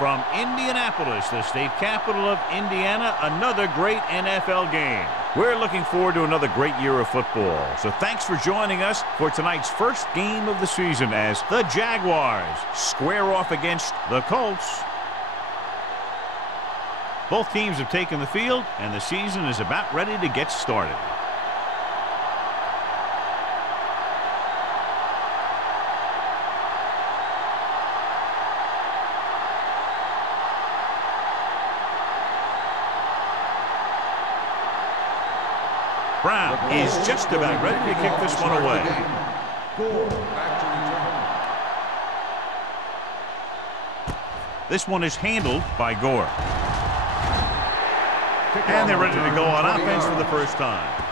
From Indianapolis, the state capital of Indiana, another great NFL game. We're looking forward to another great year of football. So thanks for joining us for tonight's first game of the season as the Jaguars square off against the Colts. Both teams have taken the field, and the season is about ready to get started. Brown is just about ready to kick this one away. This one is handled by Gore. And they're ready to go on offense for the first time.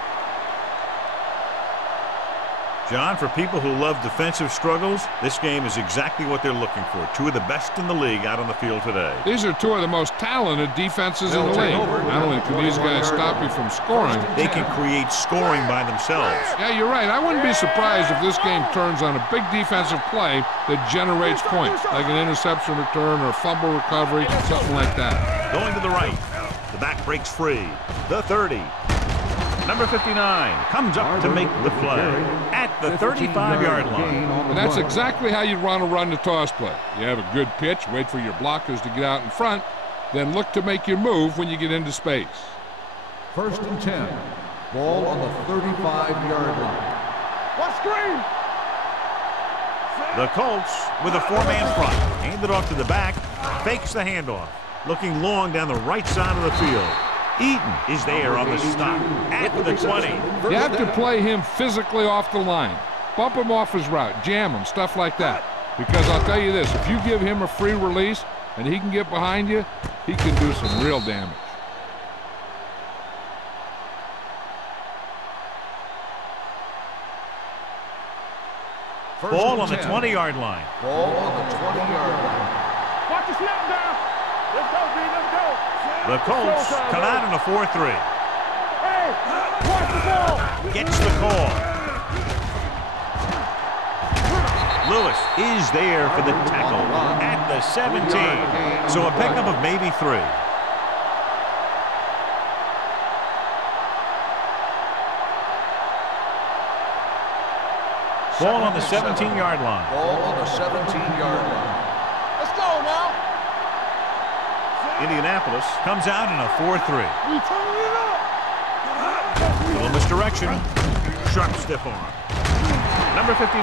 John, for people who love defensive struggles, this game is exactly what they're looking for. Two of the best in the league out on the field today. These are two of the most talented defenses in the league. Not only can these guys stop you from scoring, they can create scoring by themselves. Yeah, you're right. I wouldn't be surprised if this game turns on a big defensive play that generates points, like an interception return or fumble recovery, something like that. Going to the right. The back breaks free. The 30. Number 59 comes up to make the play at the 35-yard line. And that's exactly how you want to run the toss play. You have a good pitch, wait for your blockers to get out in front, then look to make your move when you get into space. 1st and 10. Ball on the 35-yard line. What screen? The Colts with a four-man front. Hand it off to the back. Fakes the handoff. Looking long down the right side of the field. Eaton is there on the stop at the 20. You have to play him physically off the line. Bump him off his route, jam him, stuff like that. Because I'll tell you this, if you give him a free release and he can get behind you, he can do some real damage. Ball on the 20-yard line. Ball on the 20-yard line. Watch the snap down. Let's go, B, let's go. The Colts come out in a 4-3. Hey, watch the ball. Gets the call. Lewis is there for the tackle at the 17. So a pickup of maybe 3. Ball on the 17-yard line. Ball on the 17-yard line. Let's go now. Indianapolis comes out in a 4-3. We turning it up. Little misdirection. Sharp stiff arm. Number 59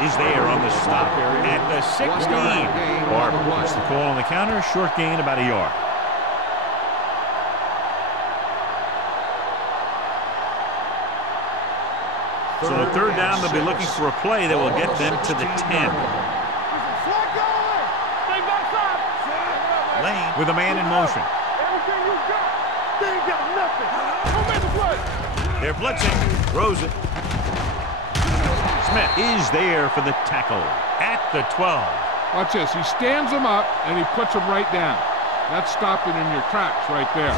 is there on the stop at the 16. Barber gets the call on the counter. Short gain, about a yard. So the 3rd down, they'll be looking for a play that will get them to the 10. Lane with a man in motion. Everything you got, they ain't got nothing. Go make the play. They're blitzing. Throws it. Smith is there for the tackle at the 12. Watch this. He stands him up and he puts him right down. That's stopping in your tracks right there.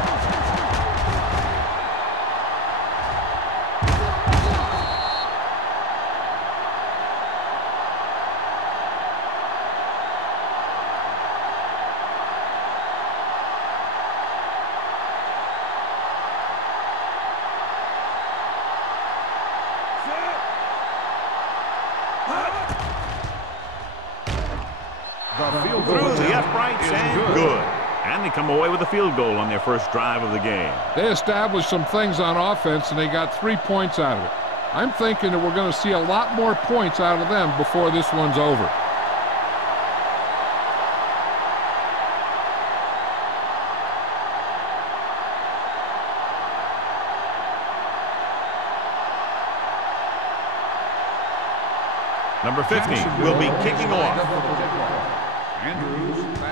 Through the uprights and good. And they come away with a field goal on their first drive of the game. They established some things on offense, and they got 3 points out of it. I'm thinking that we're going to see a lot more points out of them before this one's over. Number 50 will be kicking off.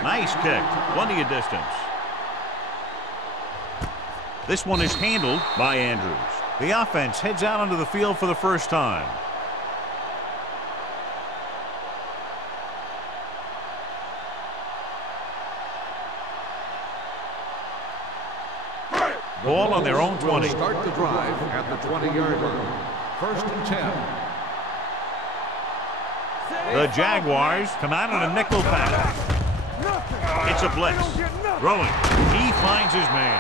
Nice kick. Plenty of distance. This one is handled by Andrews. The offense heads out onto the field for the first time. Ball on their own 20. Start the drive at the 20-yard line. 1st and 10. The Jaguars come out in a nickel package. It's a blitz. Throwing. He finds his man.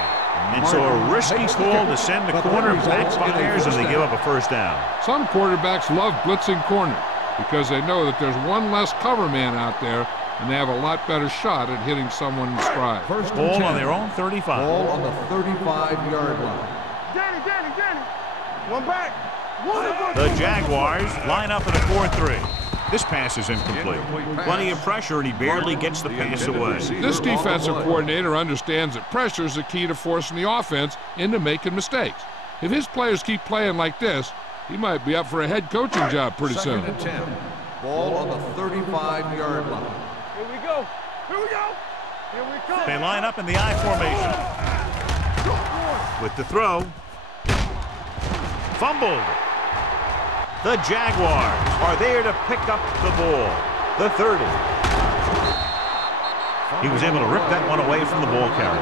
And so a risky call to send the corner backfires and they give up a first down. Some quarterbacks love blitzing corner because they know that there's one less cover man out there and they have a lot better shot at hitting someone in stride. First Ball 10. on their own 35. Ball on the 35-yard line. Danny. One back. The Jaguars line up in a 4-3. This pass is incomplete. Plenty of pressure, and he barely gets the pass away. This defensive coordinator understands that pressure is the key to forcing the offense into making mistakes. If his players keep playing like this, he might be up for a head coaching job pretty soon. Second and 10. Ball on the 35-yard line. Here we go. They line up in the I formation. With the throw. Fumbled. The Jaguars are there to pick up the ball. The 30. He was able to rip that one away from the ball carrier.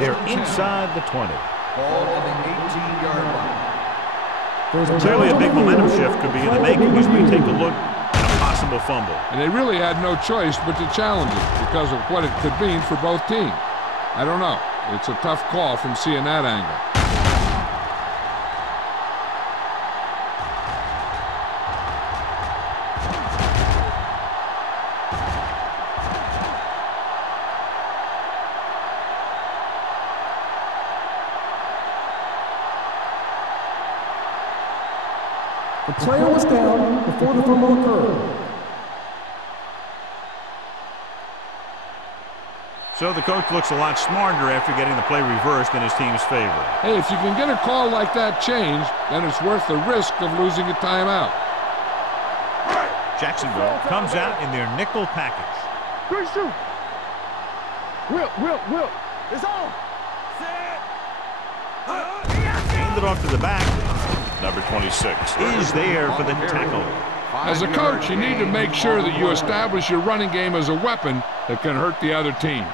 They're inside the 20. Ball on the 18-yard line. Clearly a big momentum shift could be in the making as we take a look at a possible fumble. And they really had no choice but to challenge it because of what it could mean for both teams. I don't know. It's a tough call from seeing that angle. The player was down before the fumble occurred. So the coach looks a lot smarter after getting the play reversed in his team's favor. Hey, if you can get a call like that changed, then it's worth the risk of losing a timeout. Jacksonville comes out in their nickel package. Good shoot. Will. It's on. Hand it off to the back. Number 26 is there for the tackle. As a coach, you need to make sure that you establish your running game as a weapon that can hurt the other team.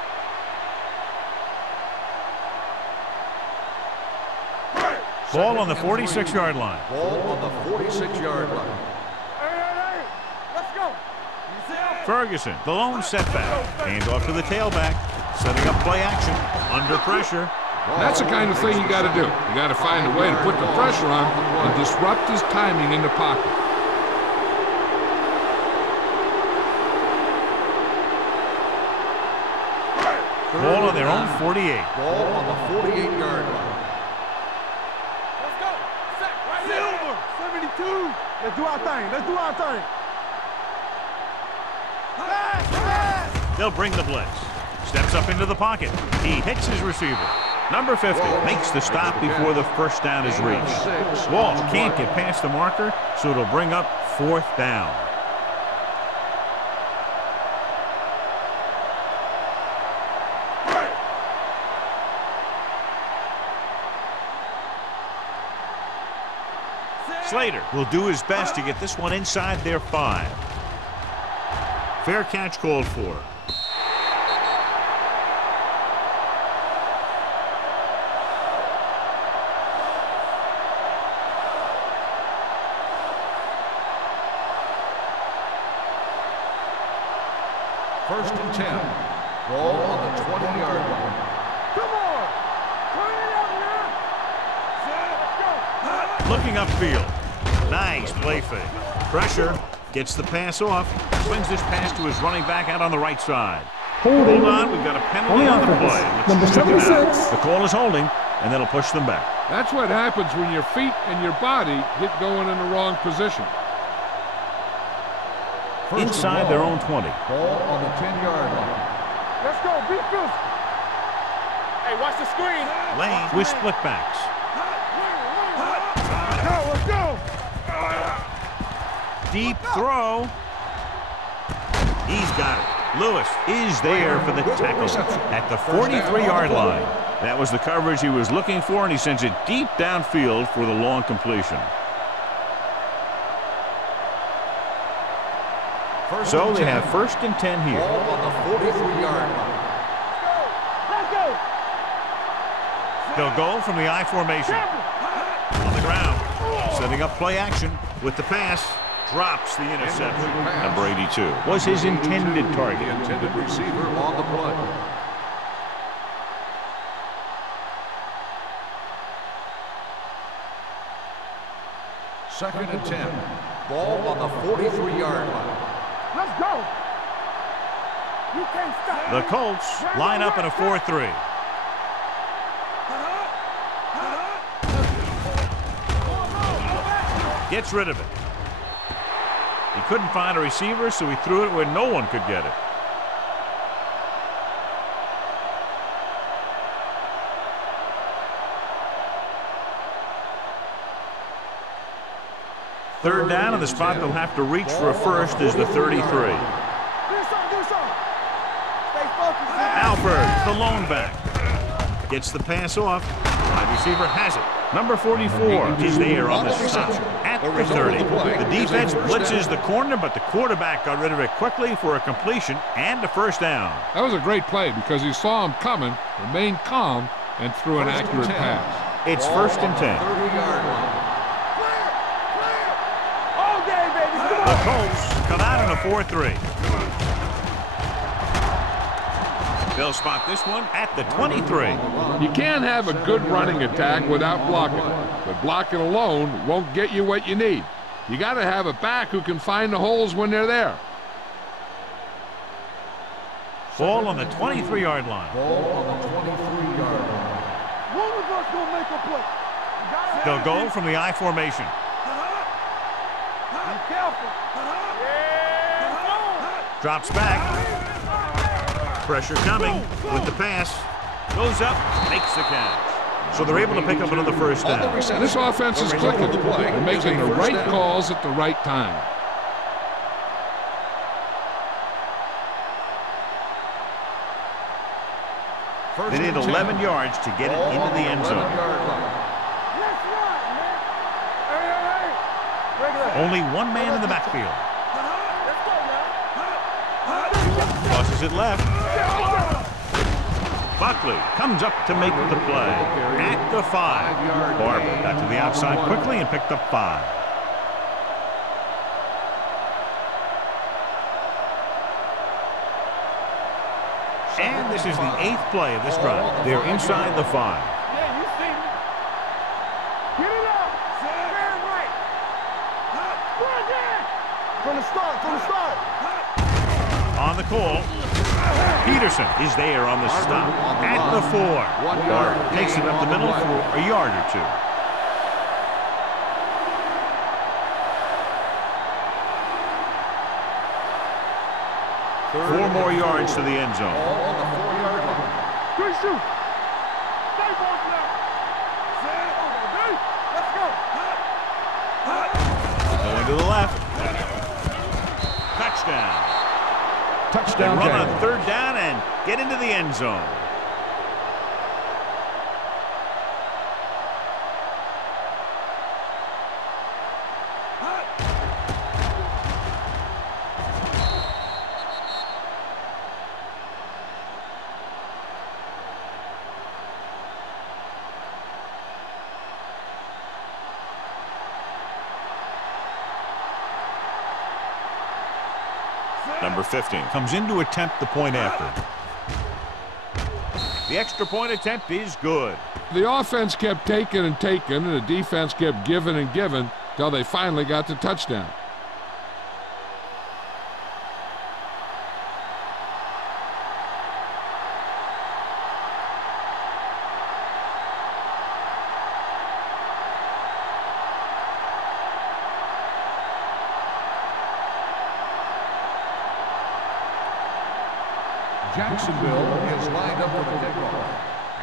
Ball on the 46-yard line. Ball on the 46-yard line. Hey. Let's go. Ferguson, the lone setback. Hand off to the tailback. Setting up play action. Under pressure. That's the kind of thing you got to do. You got to find a way to put the pressure on and disrupt his timing in the pocket. Ball on their own 48. Ball on the 48-yard line. Let's go. Set right here. 72. Let's do our thing. Pass. They'll bring the blitz. Steps up into the pocket. He hits his receiver. Number 50 makes the stop before the first down is reached. Walsh can't get past the marker, so it'll bring up fourth down. Slater will do his best to get this one inside their 5. Fair catch called for. First and 10. Ball on the 20-yard line. Come on. Turn it up now. Let's go. Looking upfield. Nice play fake. Pressure. Gets the pass off. Swings this pass to his running back out on the right side. Hold on. We've got a penalty on the play. Number 76. The call is holding, and that'll push them back. That's what happens when your feet and your body get going in the wrong position. Inside their own 20. Ball on the 10-yard line. Let's go. Be physical. Hey, watch the screen. Lane with split backs. Let's go. Deep throw. He's got it. Lewis is there for the tackle at the 43-yard line. That was the coverage he was looking for, and he sends it deep downfield for the long completion. So they have first and 10 here. Ball on the 43-yard line. Let's go. They'll go from the I formation. On the ground. Setting up play action with the pass. Drops the interception. Number 82 was his intended target. The intended receiver on the play. Second and 10. Ball on the 43-yard line. Let's go. You can't stop. The Colts line up in a 4-3. Gets rid of it. He couldn't find a receiver, so he threw it where no one could get it. Third down, and the spot they'll have to reach for a first is the 33. Alford, the lone back. Gets the pass off. Wide receiver has it. Number 44 is there on the stop at the 30. The defense blitzes the corner, but the quarterback got rid of it quickly for a completion and a first down. That was a great play because he saw him coming, remained calm, and threw an accurate pass. It's first and 10. The Colts come out in a 4-3. They'll spot this one at the 23. You can't have a good running attack without blocking, but blocking alone won't get you what you need. You got to have a back who can find the holes when they're there. Ball on the 23-yard line. Ball on the 23-yard line. One of us gonna make a play. They'll go from the I formation. Be careful. Drops back. Pressure coming with the pass. Goes up, makes the catch. So they're able to pick up another first down. This offense is clicking. They're making the right calls at the right time. They need 11 yards to get it into the end zone. Only one man in the backfield. Tosses it left. Buckley comes up to make the play at the 5. Barber got to the outside quickly and picked up 5. And this is the 8th play of this drive. They're inside the 5. Yeah, you see me. Get it up. Stand right. Run down. From the start. On the call, Peterson is there on the stop at the 4. Barber takes it up the middle for a yard or 2. Four more yards to the end zone. On the 4-yard line. Good shoot. Stay both now. Let's go. Going to the left. Touchdown. Touchdown. They run on third down and get into the end zone. Number 15 comes in to attempt the point after. The extra point attempt is good. The offense kept taking and taking, and the defense kept giving and giving till they finally got the touchdown. Jacksonville is lined up for the kickoff.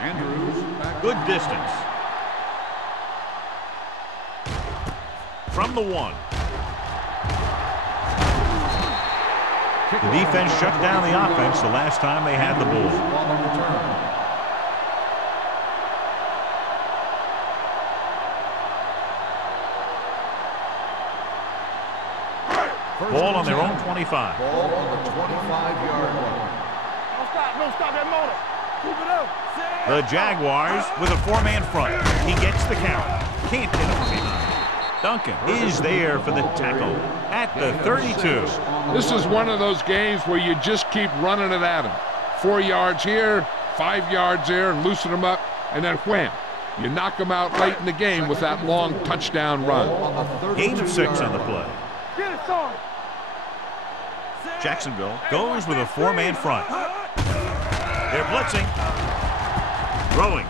Andrews back. Good distance. From the 1. The defense shut down the offense the last time they had the ball. On the return. Ball on their own 25. Ball on the 25-yard line. Don't stop that motor. Keep it up. The Jaguars with a four-man front. He gets the count. Can't get him behind. Duncan is there for the tackle at the 32. This is one of those games where you just keep running it at him. 4 yards here, 5 yards there, and loosen them up, and then wham. You knock them out late in the game with that long touchdown run. Gain of 6 on the play. Jacksonville goes with a four-man front. They're blitzing. Throwing.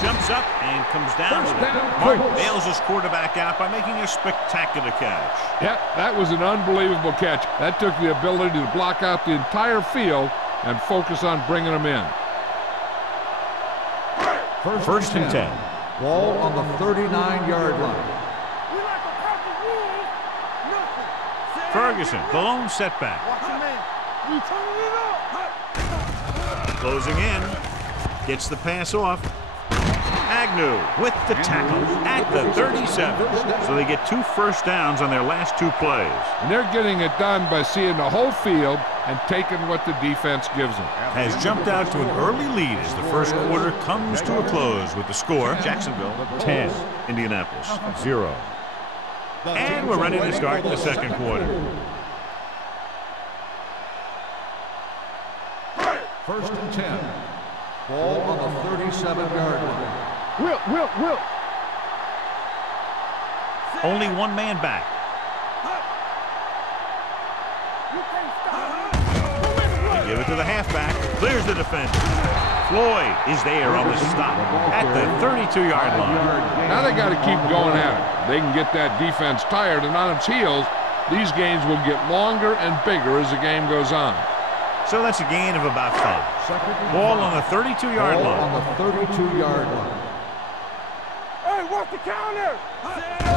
Jumps up and comes down with it. Martin bails his quarterback out by making a spectacular catch. Yep, that was an unbelievable catch. That took the ability to block out the entire field and focus on bringing them in. First and 10. Ball on the 39-yard line. Ferguson, the lone setback. Closing in. Gets the pass off. Agnew with the tackle at the 37. So they get 2 first downs on their last 2 plays. And they're getting it done by seeing the whole field and taking what the defense gives them. Has jumped out to an early lead as the first quarter comes to a close with the score. Jacksonville 10, Indianapolis 0. And we're ready to start the second quarter. First and 10. Ball on the 37-yard line. Will. Only one man back. They give it to the halfback. Clears the defender. Floyd is there on the stop at the 32-yard line. Now they got to keep going at it. They can get that defense tired and on its heels. These games will get longer and bigger as the game goes on. So that's a gain of about 5. Ball on the 32-yard line. On the 32-yard line. Hey, what's the counter?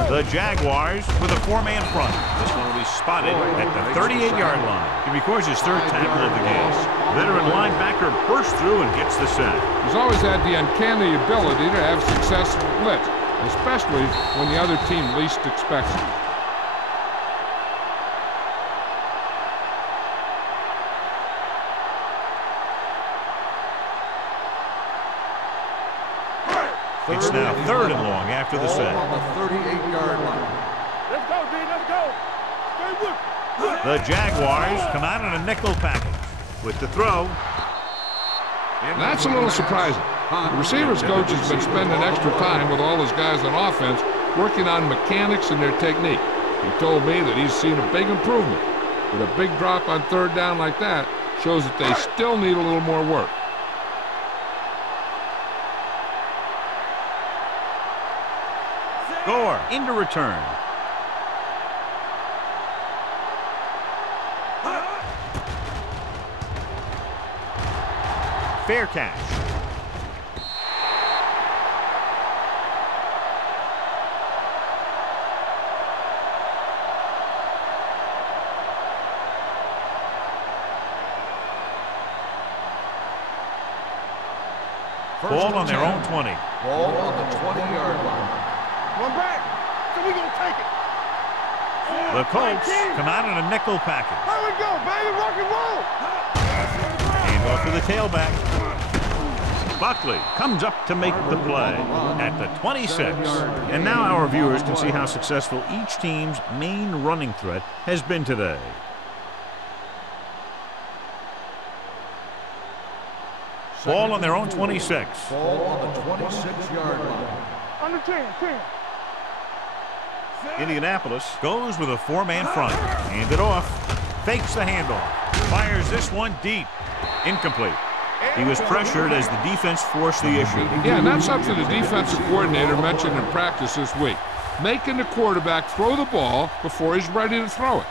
The Jaguars with a four-man front. This one will be spotted at the 38-yard line. He records his 3rd tackle of the game. Veteran linebacker bursts through and gets the sack. He's always had the uncanny ability to have success with blitz, especially when the other team least expects it. It's now 3rd and long after the sack. On the 38-yard line. Let's go, D. Let's go. Stay with. The Jaguars come out on a nickel package with the throw. That's a little surprising. The receivers coach has been spending extra time with all his guys on offense working on mechanics and their technique. He told me that he's seen a big improvement. But a big drop on 3rd down like that shows that they still need a little more work. Gore into return. Fair catch. Ball on their own 20. Ball on the 20-yard line. One back. So we gonna take it. The Colts come out in a nickel package. Here we go, baby. Rock and roll. Hand off to the tailback. Buckley comes up to make the play at the 26. And now our viewers can see how successful each team's main running threat has been today. Ball on their own 26. Ball on the 26-yard line. Under 10. Indianapolis goes with a four-man front. Hand it off. Fakes the handoff. Fires this one deep. Incomplete. He was pressured as the defense forced the issue. Yeah, and that's something the defensive coordinator mentioned in practice this week. Making the quarterback throw the ball before he's ready to throw it.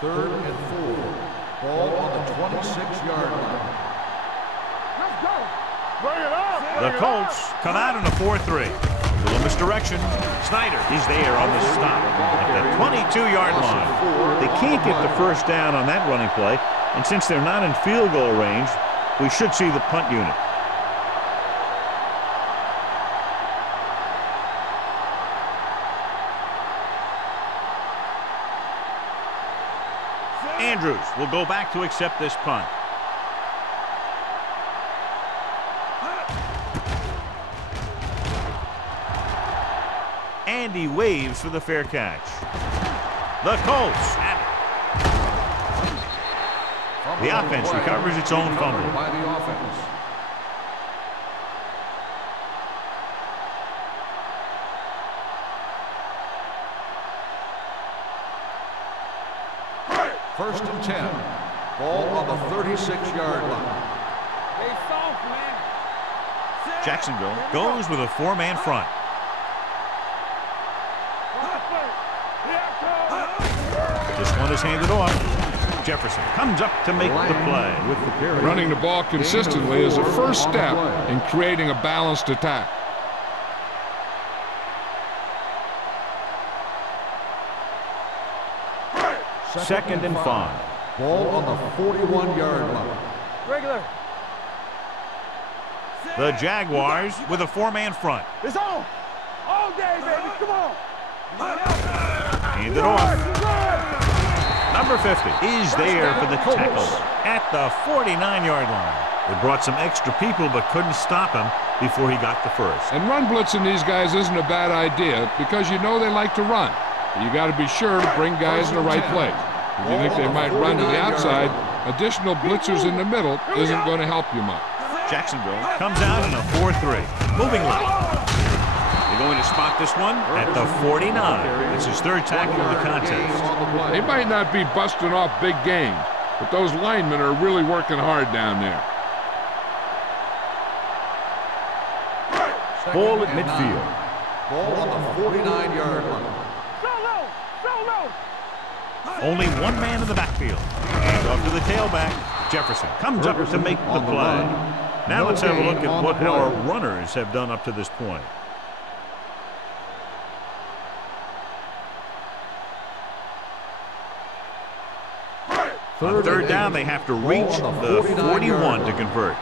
3rd and 4. Ball on the 26-yard line. Let's go. Bring it up. The Colts come out in a 4-3. Little misdirection. Snyder is there on the stop at the 22-yard line. They can't get the first down on that running play, and since they're not in field goal range, we should see the punt unit. Andrews will go back to accept this punt. And he waves for the fair catch. The Colts have it. The offense recovers its own fumble. By the offense. First and 10. Ball on the 36-yard line. Hey, soft, man. Jacksonville goes with a four-man front. This one is handed off. Jefferson comes up to make the play. With the carry. Running the ball consistently is the first step in creating a balanced attack. Second and 5. Ball on the 41-yard line. Regular. The Jaguars with a four-man front. It's on. All day, baby. Come on. Handed off. Number 50 is there for the tackle at the 49-yard line. They brought some extra people but couldn't stop him before he got the first. And run blitzing these guys isn't a bad idea because you know they like to run. But you got to be sure to bring guys in the right place. If you think they might run to the outside, additional blitzers in the middle isn't going to help you much. Jacksonville comes out in a 4-3. Moving left. They're going to spot this one at the 49. It's his third tackle of the contest. They might not be busting off big games, but those linemen are really working hard down there. Ball at midfield. Ball on the 49-yard line. Only one man in the backfield. And off to the tailback. Jefferson comes up to make the play. Now let's have a look at what our runners have done up to this point. On third down, they have to reach the 41 to convert.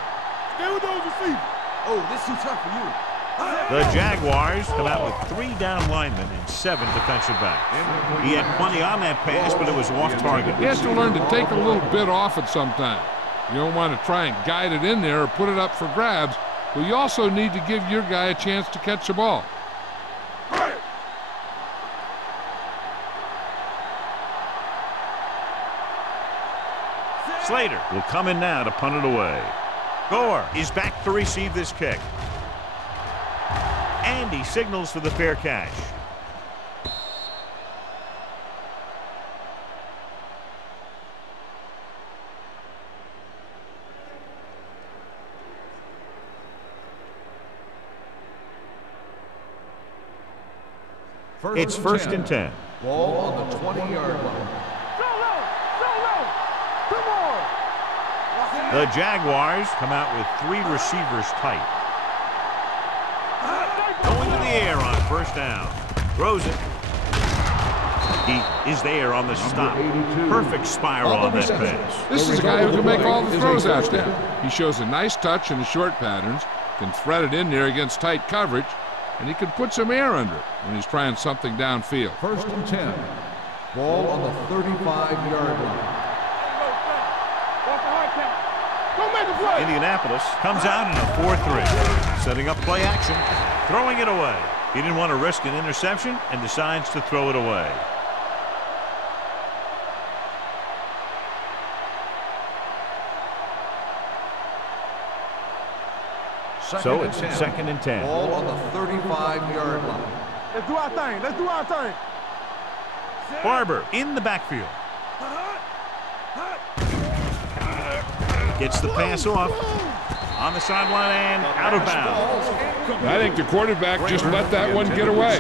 Stay with those receivers. Oh, this is too tough for you. The Jaguars come out with 3 down linemen and 7 defensive backs. He had plenty on that pass, but it was off target. He has to learn to take a little bit off it sometime. You don't want to try and guide it in there or put it up for grabs, but you also need to give your guy a chance to catch the ball. Slater will come in now to punt it away. Gore is back to receive this kick. And he signals for the fair catch. It's first and 10. Ball on the 20-yard line. The Jaguars come out with 3 receivers tight. Going to the air on first down. Throws it. He is there on the stop. Perfect spiral on that pass. This is a guy who can make all the throws out there. He shows a nice touch in the short patterns, can thread it in there against tight coverage, and he can put some air under it when he's trying something downfield. First and 10. Ball on the 35-yard line. Indianapolis comes out in a 4-3. Setting up play action. Throwing it away. He didn't want to risk an interception and decides to throw it away. So it's second and 10. Ball on the 35-yard line. Let's do our thing. Let's do our thing. Barber in the backfield. Gets the pass off. On the sideline and out of bounds. I think the quarterback just let that one get away.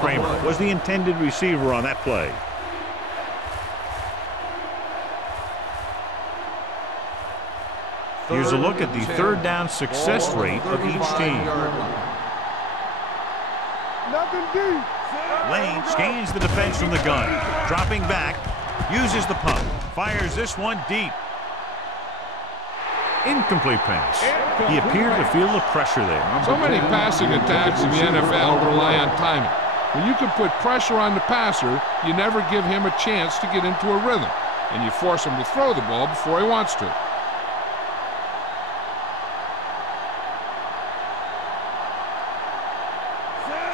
Kramer was the intended receiver on that play. Here's a look at the third down success rate of each team. Nothing deep. Lane scans the defense from the gun. Dropping back. Uses the pump. Fires this one deep. Incomplete pass. He appeared to feel the pressure there. So many passing attacks in the NFL rely on timing. When you can put pressure on the passer, you never give him a chance to get into a rhythm, and you force him to throw the ball before he wants to.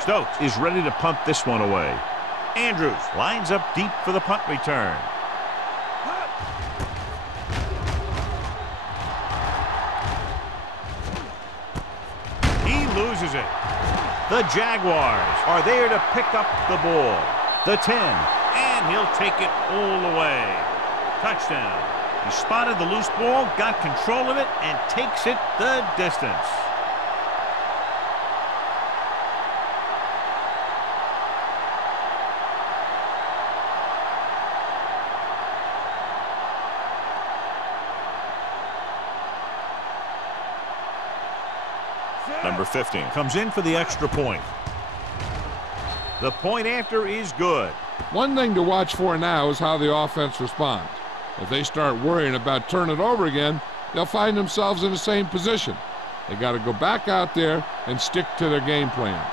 Stokes is ready to punt this one away. Andrews lines up deep for the punt return. He loses it. The Jaguars are there to pick up the ball. The 10, and he'll take it all the way. Touchdown. He spotted the loose ball, got control of it, and takes it the distance. Number 15 comes in for the extra point. The point after is good. One thing to watch for now is how the offense responds. If they start worrying about turning it over again, they'll find themselves in the same position. They got to go back out there and stick to their game plan.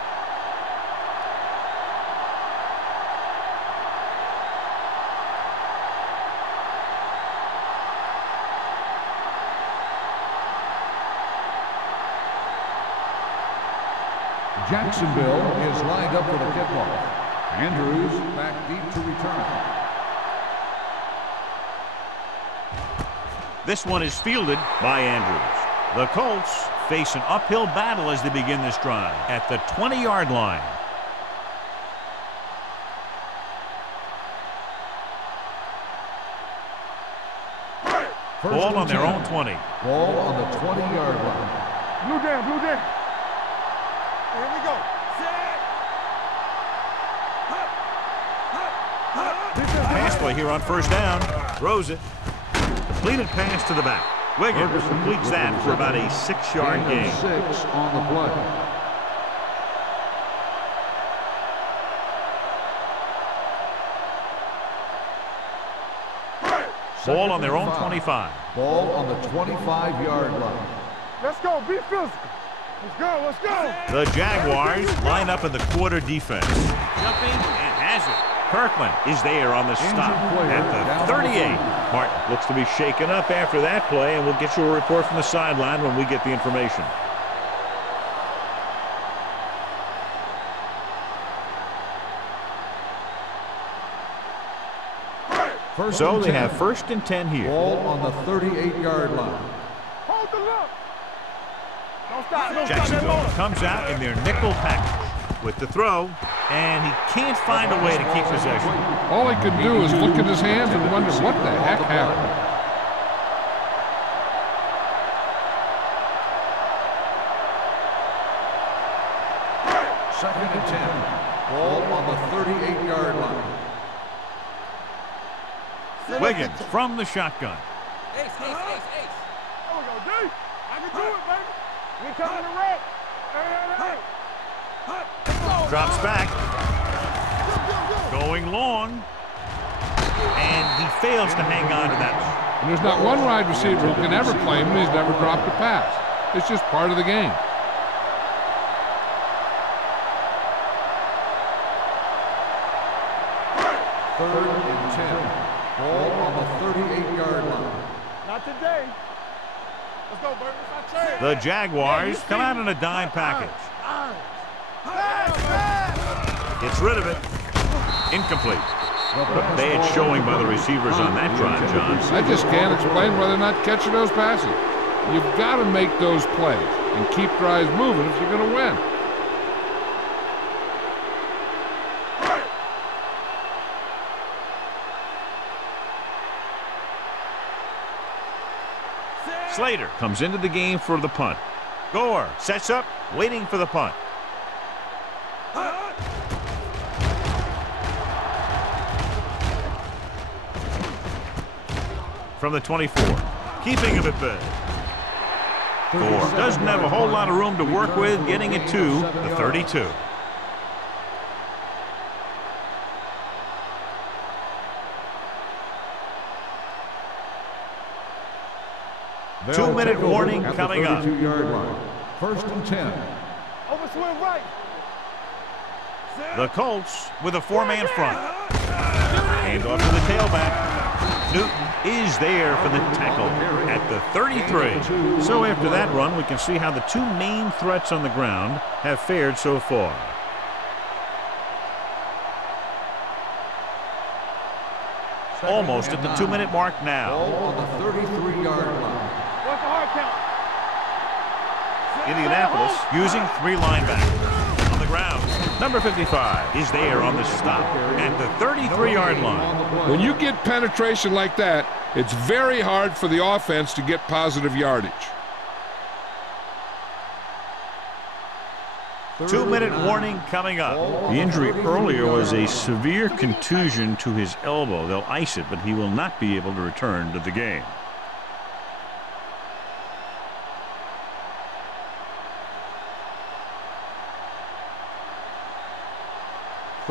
Jacksonville is lined up for the kickoff. Andrews back deep to return. This one is fielded by Andrews. The Colts face an uphill battle as they begin this drive at the 20-yard line. Ball on their own 20. Ball on the 20-yard line. Blue down, blue down. Here we go. Pass play here on first down. Throws it. Completed pass to the back. Wiggins completes that for about a 6-yard gain. 6 on the play. Ball on their own 25. Ball on the 25-yard line. Let's go. Be physical. Let's go. Let's go. The Jaguars line up in the quarter defense. Jumping and has it. Kirkland is there on the stop at the 38. Martin looks to be shaken up after that play, and we'll get you a report from the sideline when we get the information. So they have first and 10 here. Ball on the 38-yard line. Hold the look. Don't stop. Don't Jacksonville stop. comes out in their nickel package with the throw, and he can't find a way to keep possession. All he can do is look at his hands and wonder what the heck happened. Second and 10. Ball on the 38-yard line. Wiggins from the shotgun. There we go, D. I can do it, baby. We coming to wreck. Hey. Drops back. Going long. And he fails to hang on to that one. And there's not one wide receiver who can ever claim he's never dropped a pass. It's just part of the game. Third and 10. Ball on the 38-yard line. Not today. Let's go, Burton. The Jaguars come out in a dime package. Gets rid of it. Incomplete. A bad showing by the receivers on that drive, John. I just can't explain why they're not catching those passes. You've got to make those plays and keep drives moving if you're going to win. Slater comes into the game for the punt. Gore sets up, waiting for the punt. From the 24, keeping him at bay. Gore doesn't have a whole lot of room to work with, getting it to the 32. Two-minute warning coming up. 32-yard line. First and 10. Over swing right. The Colts with a four-man front. Hand off to the tailback. Newton is there for the tackle at the 33. So after that run, we can see how the two main threats on the ground have fared so far. Almost at the 2-minute mark now. Ball on the 33-yard line. What's the hard count? Indianapolis using 3 linebackers. On the ground, number 55 is there on the stop at the 33-yard line. When you get penetration like that, it's very hard for the offense to get positive yardage. 2-minute warning coming up. The injury earlier was a severe contusion to his elbow. They'll ice it, but he will not be able to return to the game.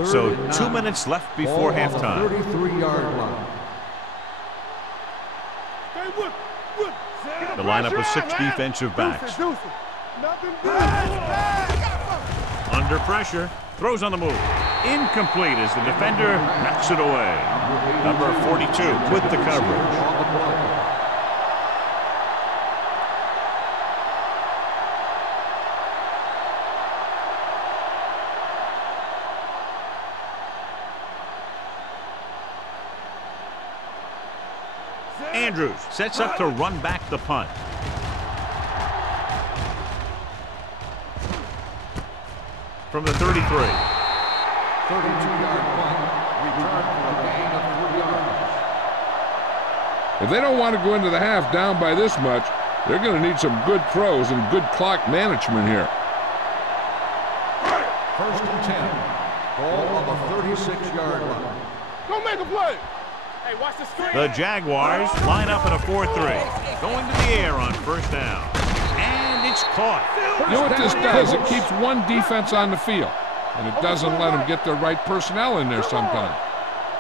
So 2 minutes left before halftime. 33-yard line. The lineup with 6 defensive backs. Under pressure, throws on the move. Incomplete as the defender knocks it away. Number 42 with the coverage. Andrews sets up to run back the punt. From the 33. 32-yard punt. Return for a gain of 3 yards. If they don't want to go into the half down by this much, they're going to need some good throws and good clock management here. 1st and 10. Ball on the 36-yard line. Go make a play. Hey, watch the screen. The Jaguars line up in a 4-3. Going to the air on 1st down. And it's caught. You know what this does? It keeps one defense on the field, and it doesn't let them get the right personnel in there sometimes.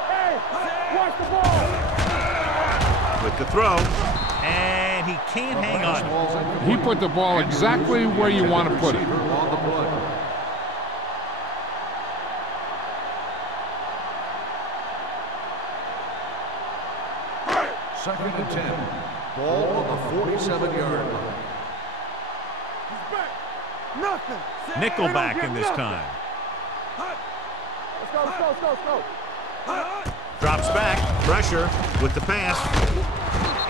Hey, watch the ball. With the throw, and he can't hang on. He put the ball exactly where you want to put it. On the play. Second and 10. Ball on the 47-yard line. Nothing. Nickelback in this time. Let's go, let's go, let's go, let's go. Drops back, pressure with the pass.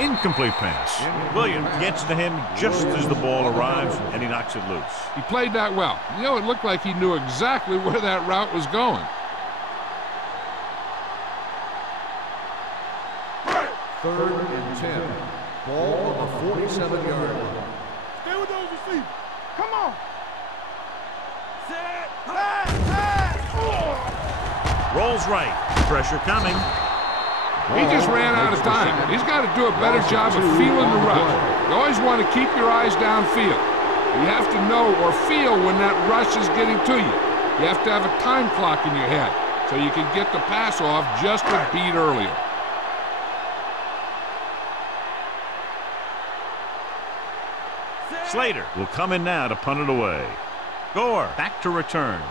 Incomplete pass. Williams gets to him just as the ball arrives, and he knocks it loose. He played that well. You know, it looked like he knew exactly where that route was going. Third and 10. Ball on the 47-yard line. Stay with those receivers. Come on. Set. Rolls right. Pressure coming. He just ran out of time. He's got to do a better job of feeling the rush. You always want to keep your eyes downfield. You have to know or feel when that rush is getting to you. You have to have a time clock in your head so you can get the pass off just a beat earlier. Slater will come in now to punt it away. Gore back to return.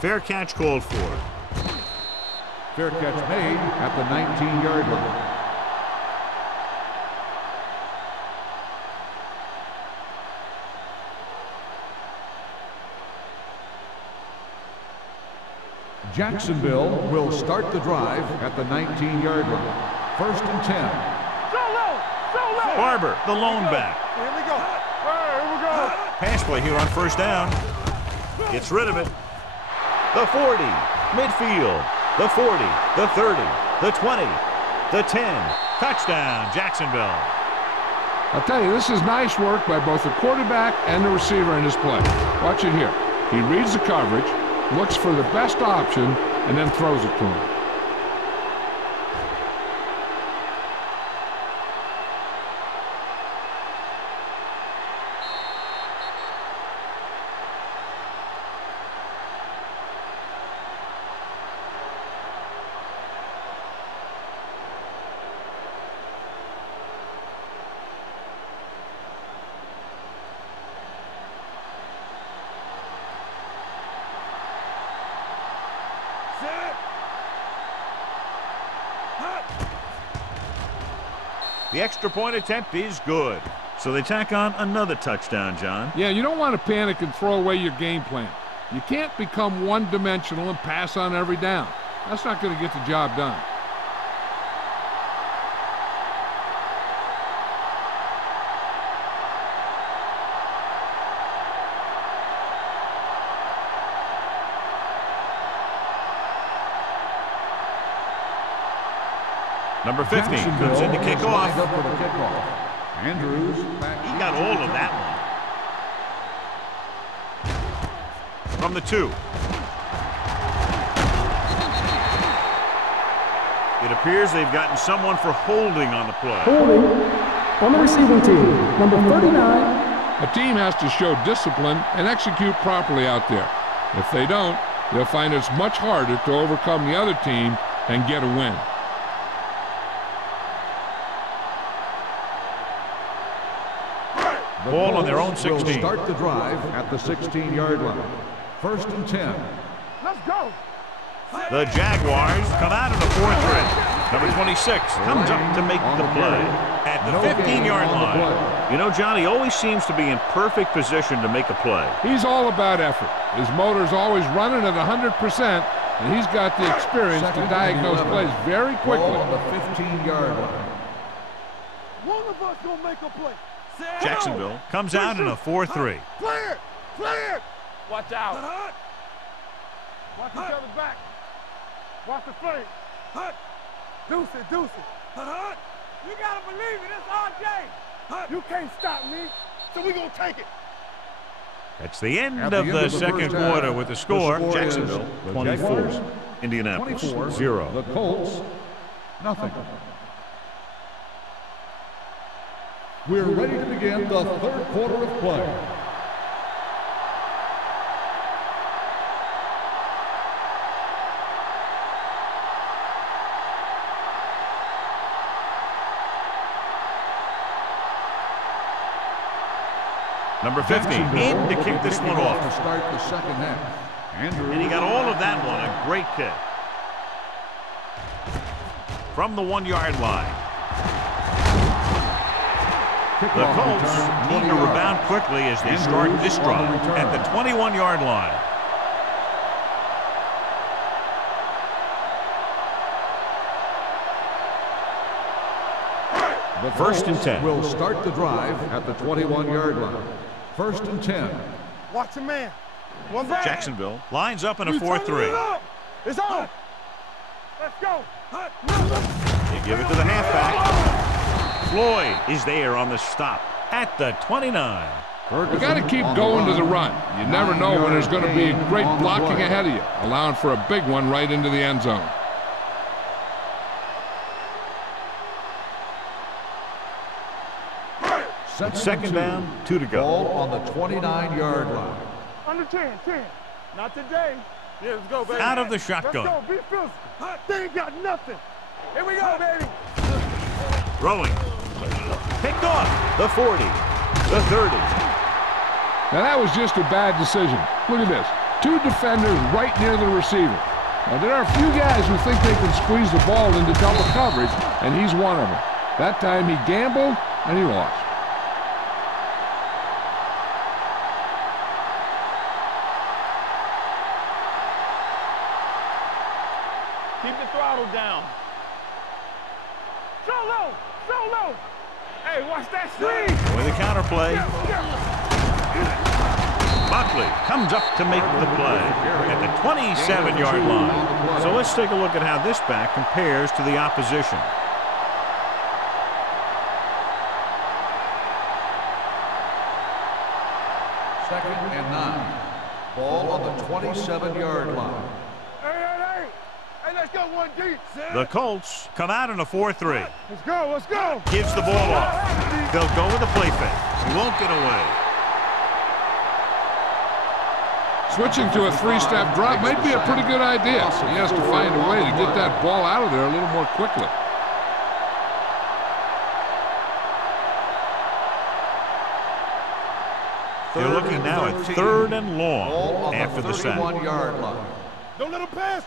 Fair catch called for. Fair catch made at the 19-yard line. Jacksonville will start the drive at the 19-yard line. 1st and 10. Solo. Barber, the lone back. Here we go. Here we go. Pass play here on 1st down. Gets rid of it. The 40, midfield. The 40, the 30, the 20, the 10. Touchdown, Jacksonville. I'll tell you, this is nice work by both the quarterback and the receiver in this play. Watch it here. He reads the coverage, looks for the best option, and then throws it to him. The extra point attempt is good. So they tack on another touchdown, John. Yeah, you don't want to panic and throw away your game plan. You can't become one-dimensional and pass on every down. That's not going to get the job done. Number 50 comes in to kick off. Andrews back. He got all of that one. From the 2. It appears they've gotten someone for holding on the play. Holding on the receiving team, number 39. A team has to show discipline and execute properly out there. If they don't, they'll find it's much harder to overcome the other team and get a win. Ball on their own 16. Will start the drive at the 16-yard line. 1st and 10. Let's go. The Jaguars come out in the 4th. Number 26 comes up to make the play at the 15-yard line. You know, John, he always seems to be in perfect position to make a play. He's all about effort. His motor's always running at 100%, and he's got the experience to diagnose plays very quickly. Ball on the 15-yard line. One of us gonna make a play. Jacksonville comes out in a 4-3. Clear! Clear! Watch out. Watch each other back. Watch the flame. Deuce it, deuce it. You gotta believe it, it's RJ. You can't stop me, so we gonna take it. That's the end of the second quarter with the score. Jacksonville 24, Indianapolis 0. The Colts, nothing. We're ready to begin the 3rd quarter of play. Number 50 in to kick this one off. To start the second half. And he got all of that one. A great kick. From the 1-yard line. The Colts need to rebound quickly as they start this drive at the 21-yard line. The 1st and 10. Will start the drive at the 21-yard line. 1st and 10. Watch the man. One back. Jacksonville lines up in a 4-3. It's on. Let's go. They give it to the halfback. Floyd is there on the stop at the 29. You got to keep going to the run. You never know when there's going to be great blocking ahead of you, allowing for a big one right into the end zone. Second down, 2 to go. Ball on the 29-yard line. Under 10. Not today. Yeah, let's go, baby. Out of the shotgun. Let's go. Be physical. They ain't got nothing. Here we go, baby. Throwing. Picked off. The 40. The 30. Now that was just a bad decision. Look at this. 2 defenders right near the receiver. Now there are a few guys who think they can squeeze the ball into double coverage, and he's one of them. That time he gambled, and he lost. Keep the throttle down. So low. Hey, watch that swing. With a counterplay. Buckley comes up to make the play at the 27-yard line. So let's take a look at how this back compares to the opposition. Second and 9. Ball on the 27-yard line. Hey, let's go one deep. The Colts come out in a 4-3. Let's go. Gives the ball off. They'll go with a play fake. He won't get away. Switching to a 3-step drop might be a pretty good idea. He has to find a way to get that ball out of there a little more quickly. They're looking now at 3rd and long after the sack. 31-yard line. Don't let him pass.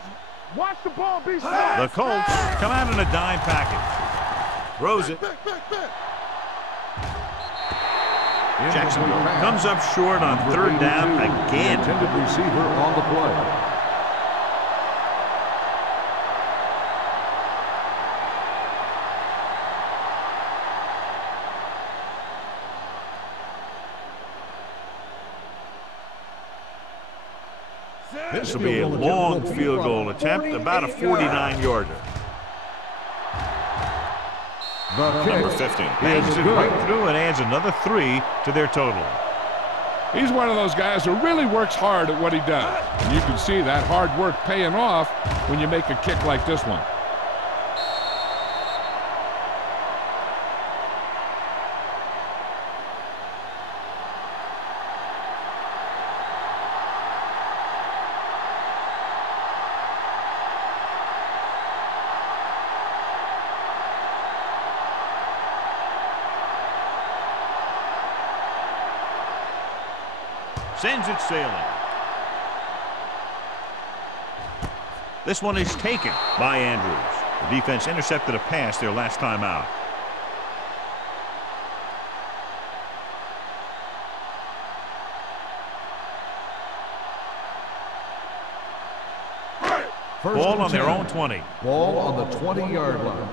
Watch the ball be set. The Colts come out in a dime package. Throws it. Jacksonville comes up short on third down again. Intended receiver on the play. This will be a long field goal attempt, about a 49-yarder. Number 15 bangs it right through and adds another 3 to their total. He's one of those guys who really works hard at what he does. And you can see that hard work paying off when you make a kick like this one. Sends it sailing. This one is taken by Andrews. The defense intercepted a pass their last time out. Ball on their own 20. Ball on the 20-yard line.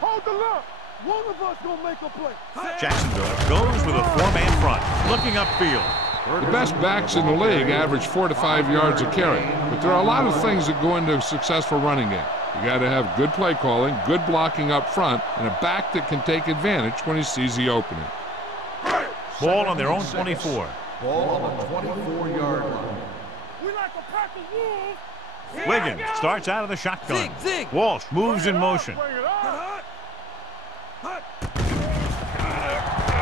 Hold the look. One of us gonna make a play. Jacksonville goes with a 4-man front, looking upfield. The best backs in the league average 4 to 5 yards a carry, but there are a lot of things that go into a successful running game. You got to have good play calling, good blocking up front, and a back that can take advantage when he sees the opening. Ball on their own 24. Ball on the 24-yard line. We like a pack of wolves. Wiggins starts out of the shotgun. Walsh moves in motion. Bring it on.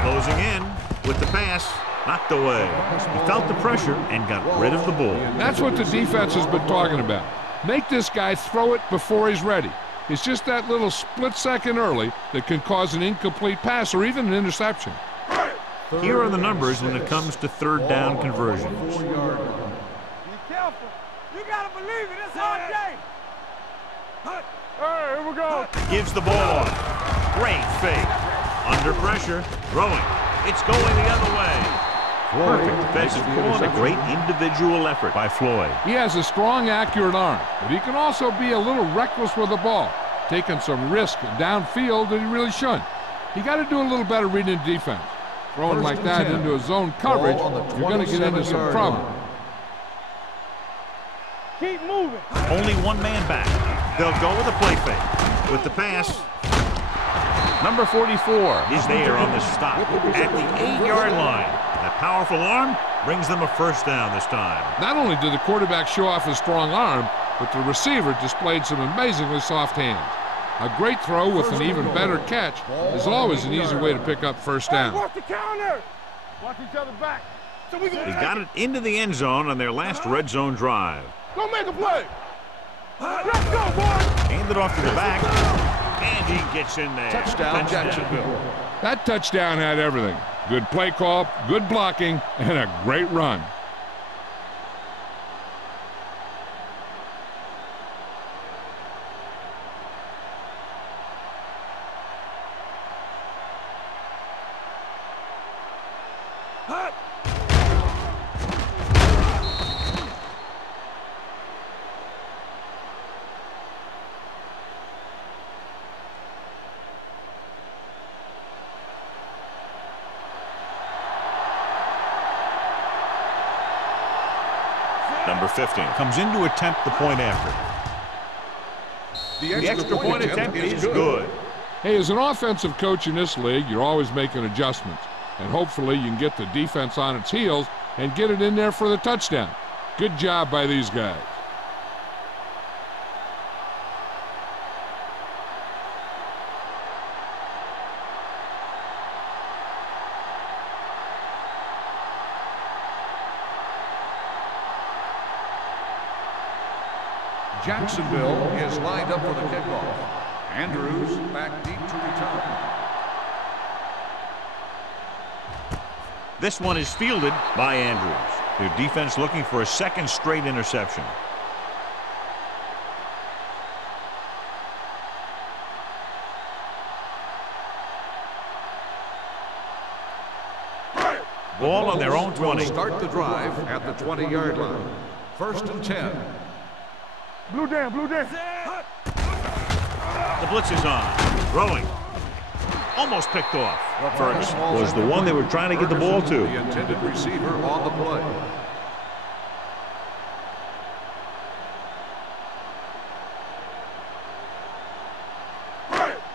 Closing in with the pass. Knocked away. He felt the pressure and got rid of the ball. That's what the defense has been talking about. Make this guy throw it before he's ready. It's just that little split second early that can cause an incomplete pass or even an interception. Here are the numbers when it comes to third down conversions. Be careful. You gotta believe it. It's our day. Hey, here we go. Gives the ball off. Great fake. Under pressure. Throwing. It's going the other way. Perfect defensive call and a great individual effort by Floyd. He has a strong, accurate arm, but he can also be a little reckless with the ball, taking some risk downfield that he really shouldn't. You got to do a little better reading defense. Throwing like that into a zone coverage, you're going to get into some trouble. Keep moving. Only one man back. They'll go with a play fake. With the pass, number 44 is there on the stop at the 8-yard line. That powerful arm brings them a first down this time. Not only did the quarterback show off his strong arm, but the receiver displayed some amazingly soft hands. A great throw with an even better catch is always an easy way to pick up first down. Watch the counter. Watch each other back. So we They got it into the end zone on their last red zone drive. Go make a play. Let's go, boy. Hand it off to the back, and he gets in there. Touchdown, Jacksonville. That touchdown had everything. Good play call, good blocking, and a great run. Number 15 comes in to attempt the point after. The extra point attempt is good. Hey, as an offensive coach in this league, you're always making adjustments. And hopefully you can get the defense on its heels and get it in there for the touchdown. Good job by these guys. Jacksonville is lined up for the kickoff. Andrews back deep to return. This one is fielded by Andrews. Their defense looking for a second straight interception. Ball on their own 20. Start the drive at the 20-yard line. 1st and 10. Blue down, blue down. The blitz is on. Throwing. Almost picked off. First was the one they were trying to get the ball to. The intended receiver on the play.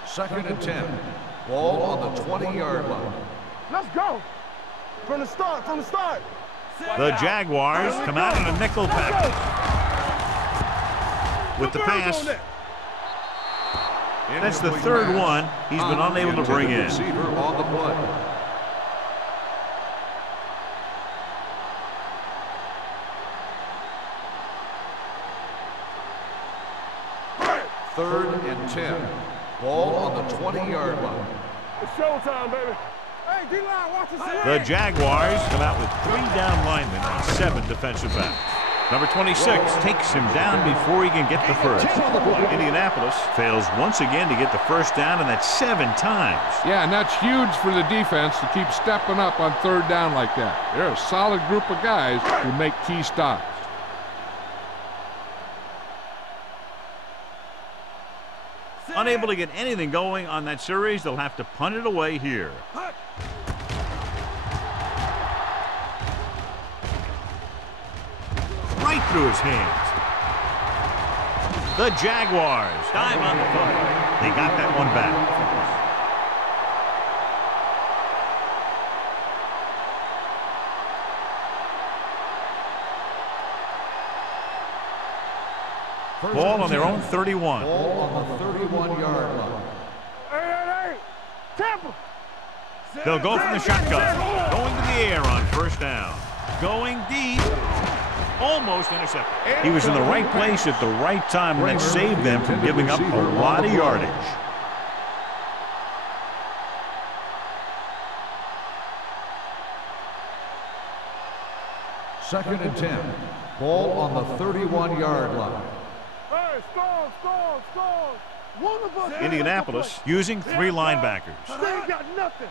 Second and 10. Ball on the 20-yard line. Let's go. From the start, from the start. The Jaguars come out in a nickel package. With the pass. That's the third one he's been unable to bring in. Receiver on the play. Third and 10. Ball on the 20-yard line. It's showtime, baby. Hey, D-line, watch yourself. The Jaguars come out with 3 down linemen and 7 defensive backs. Number 26 takes him down before he can get the first. Indianapolis fails once again to get the first down, and that's 7 times. Yeah, and that's huge for the defense to keep stepping up on 3rd down like that. They're a solid group of guys who make key stops. Unable to get anything going on that series, they'll have to punt it away here. Right through his hands. The Jaguars dive on the fumble. They got that one back. Ball on their own 31. Ball on the 31-yard line. Hey, Tampa. They'll go from the shotgun. Going to the air on 1st down. Going deep. Almost intercepted. He was in the right place at the right time, and that saved them from giving up a lot of yardage. Second and 10. Ball on the 31-yard line. Hey, stall. One of us. Indianapolis using 3 linebackers. They ain't got nothing.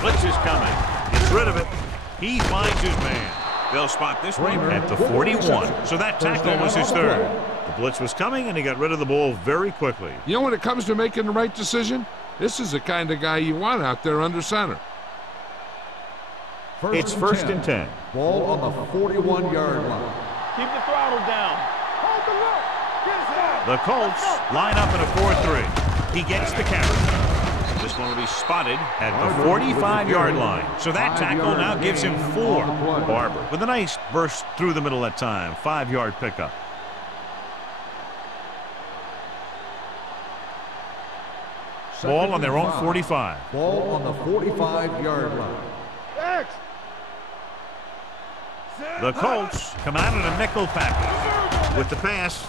Blitz is coming. Gets rid of it. He finds his man. They'll spot this one at the 41. So that tackle was his 3rd. The blitz was coming, and he got rid of the ball very quickly. You know, when it comes to making the right decision, this is the kind of guy you want out there under center. It's 1st and 10. Ball on the 41-yard line. Keep the throttle down. Hold the look. Get it down. The Colts line up in a 4-3. He gets the carry. This one will be spotted at the 45-yard line. So that tackle now gives him 4. Barber with a nice burst through the middle that time. 5-yard pickup. Ball on their own 45. Ball on the 45-yard line. X. The Colts come out in a nickel package. With the pass,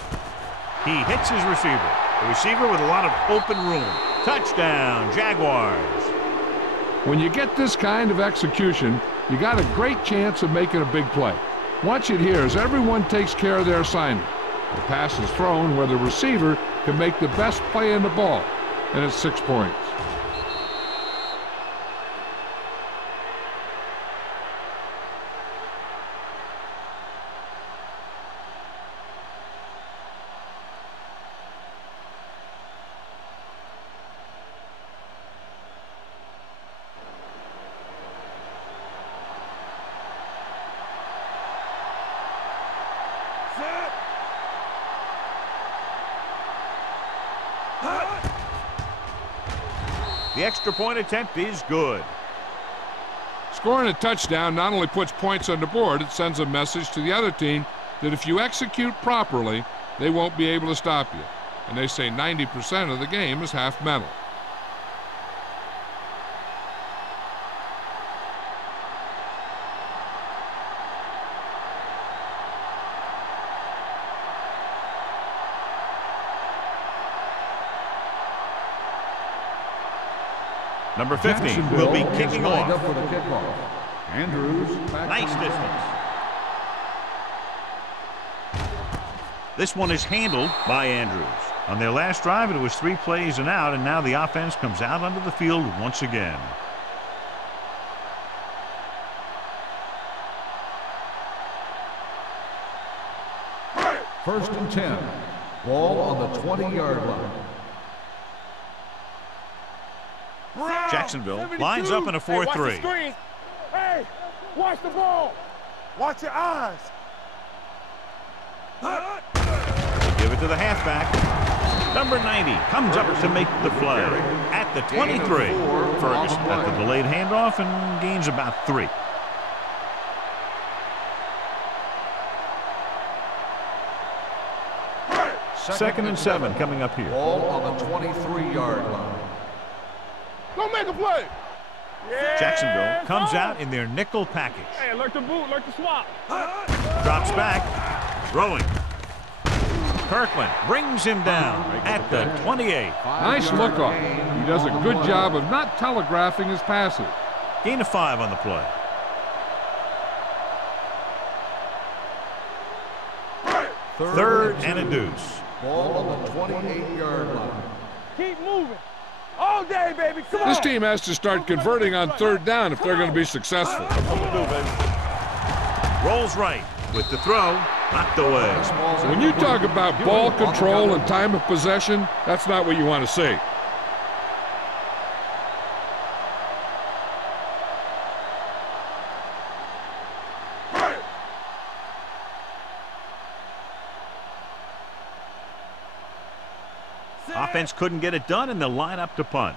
he hits his receiver. The receiver with a lot of open room. Touchdown, Jaguars. When you get this kind of execution, you got a great chance of making a big play. Watch it here as everyone takes care of their assignment. The pass is thrown where the receiver can make the best play in the ball, and it's 6 points. The extra point attempt is good. Scoring a touchdown not only puts points on the board, it sends a message to the other team that if you execute properly, they won't be able to stop you. And they say 90% of the game is half mental. Number 50 will be kicking off. Up for the kickoff. Andrews. Nice distance. This one is handled by Andrews. On their last drive, it was 3 plays and out, and now the offense comes out onto the field once again. First and 10. Ball on the 20-yard line. Jacksonville lines up in a 4-3. Hey, watch the ball. Watch your eyes. They give it to the halfback. Number 90 comes up to make the play at the 23. Ferguson at the delayed handoff and gains about 3. Second and 7 coming up here. Ball on the 23-yard line. Don't make a play. Yeah, Jacksonville comes out in their nickel package. Hey, alert the boot, alert the swap. Drops back, throwing. Kirkland brings him down at the 28. Nice look off. He does a good job of not telegraphing his passes. Gain of 5 on the play. Third and a deuce. Ball on the 28-yard line. Keep moving. All day, baby. Come on. This team has to start converting on third down if they're going to be successful. Rolls right with the throw, knocked away. When you talk about ball control and time of possession, that's not what you want to see. Offense couldn't get it done, and they'll line up to punt.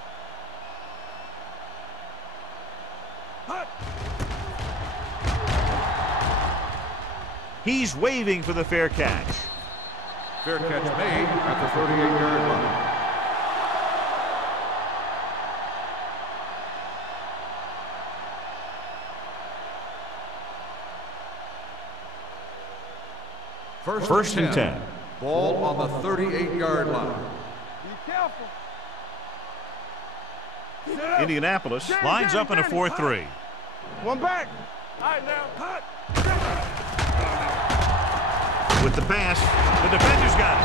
He's waving for the fair catch. Fair catch made at the 38-yard line. First and 10. Ball on the 38-yard line. Be careful. Indianapolis lines up in a 4-3. One back. All right, now. Hut. With the pass, the defender's got it.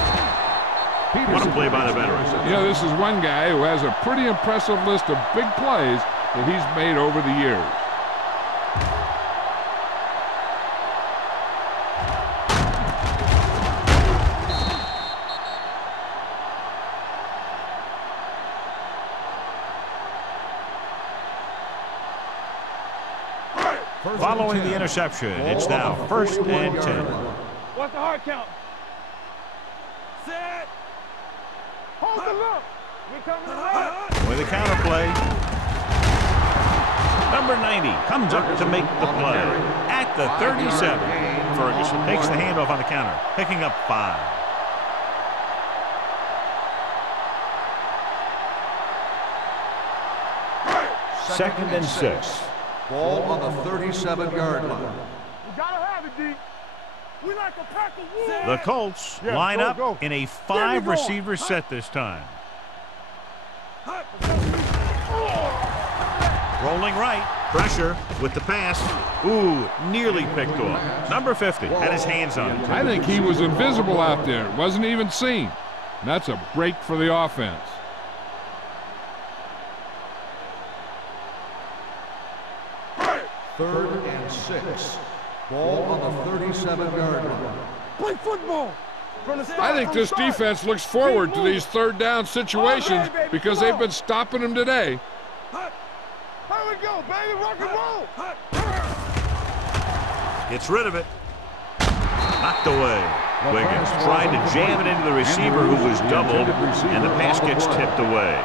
What a play by the veteran. You know, this is one guy who has a pretty impressive list of big plays that he's made over the years. Following the interception, it's now first and 10. What's the hard count? Set. Hold the look. We coming around. With a counter play. Number 90 comes up to make the play at the 37. Ferguson takes the handoff on the counter, picking up 5. Second and 6. Ball on the 37-yard line. We gotta have it, D. We like a pack of wolves. The Colts line up in a 5-receiver set this time. Rolling right, pressure with the pass. Ooh, nearly picked off. Number 50 had his hands on it. I think he was invisible out there. Wasn't even seen. And that's a break for the offense. Third and 6. Ball on the 37-yard line. Play football. I think this defense looks forward to these third down situations because they've been stopping them today. Here we go, baby. Rock and roll. Gets rid of it. Knocked away. Wiggins tried to jam it into the receiver who was doubled, and the pass gets tipped away.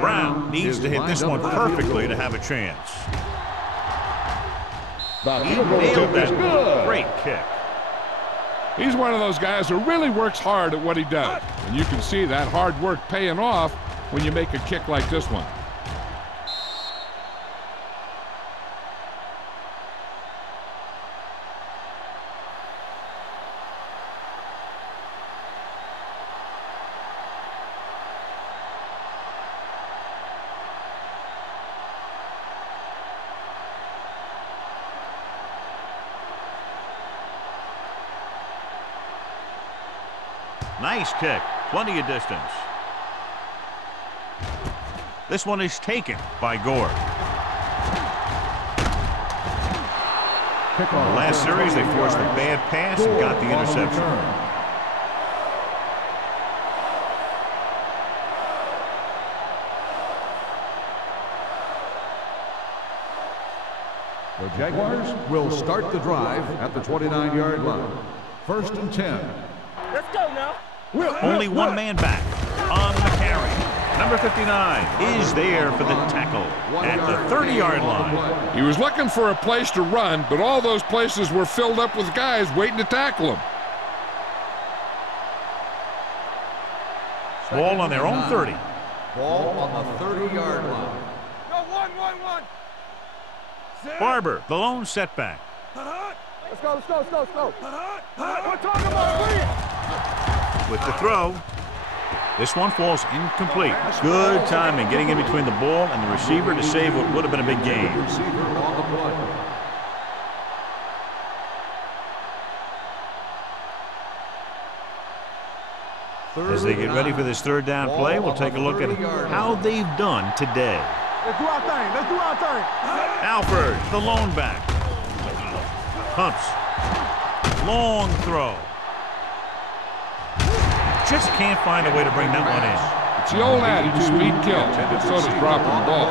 Brown needs to hit this one perfectly to have a chance. He nailed that. Great kick. He's one of those guys who really works hard at what he does. And you can see that hard work paying off when you make a kick like this one. Nice kick. Plenty of distance. This one is taken by Gore. In the last series, they forced a bad pass and got the interception. The Jaguars will start the drive at the 29-yard line. 1st and 10. Let's go now. Only one man back on the carry. Number 59 is there for the tackle at the 30-yard line. He was looking for a place to run, but all those places were filled up with guys waiting to tackle him. Ball on their own 30. Ball on the 30-yard line. Go 1-1-1. Barber, the lone setback. Let's go. We're talking about clear. With the throw. This one falls incomplete. Good timing getting in between the ball and the receiver to save what would have been a big gain. As they get ready for this third down play, we'll take a look at how they've done today. Let's do our thing. Alford, the lone back. Pumps. Long throw. Just can't find a way to bring that one in. It's the old adage, speed kills, and so does dropping the ball.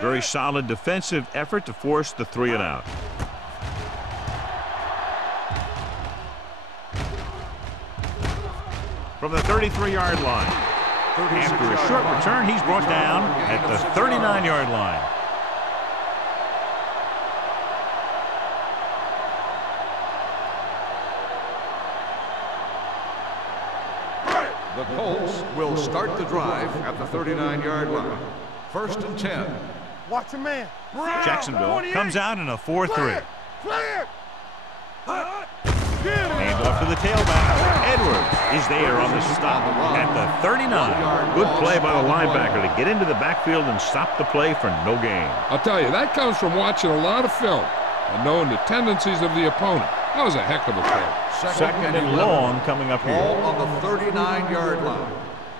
Very solid defensive effort to force the 3 and out. From the 33-yard line. After a short return, he's brought down at the 39-yard line. The Colts will start the drive at the 39-yard line. 1st and 10. Watch your man. Jacksonville comes out in a 4-3. Clear. Hand off to the tailback. Edwards is there on the stop at the 39. Good play by the linebacker to get into the backfield and stop the play for no gain. I'll tell you, that comes from watching a lot of film and knowing the tendencies of the opponent. That was a heck of a play. Second and long coming up here. Ball on the 39-yard line.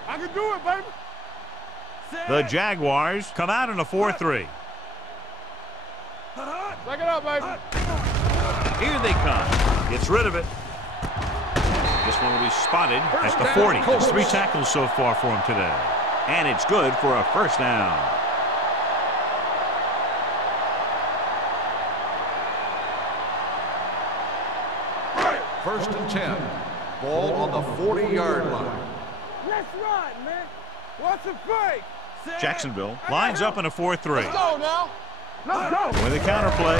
I can do it, baby. The Jaguars come out in a 4-3. Back it up, baby. Here they come. Gets rid of it. This one will be spotted at the 40. There's 3 tackles so far for him today. And it's good for a first down. First and 10. Ball on the 40-yard line. Let's run, man. What's the fake? Jacksonville lines up in a 4-3. Let's go now. Let's go. With a counter play.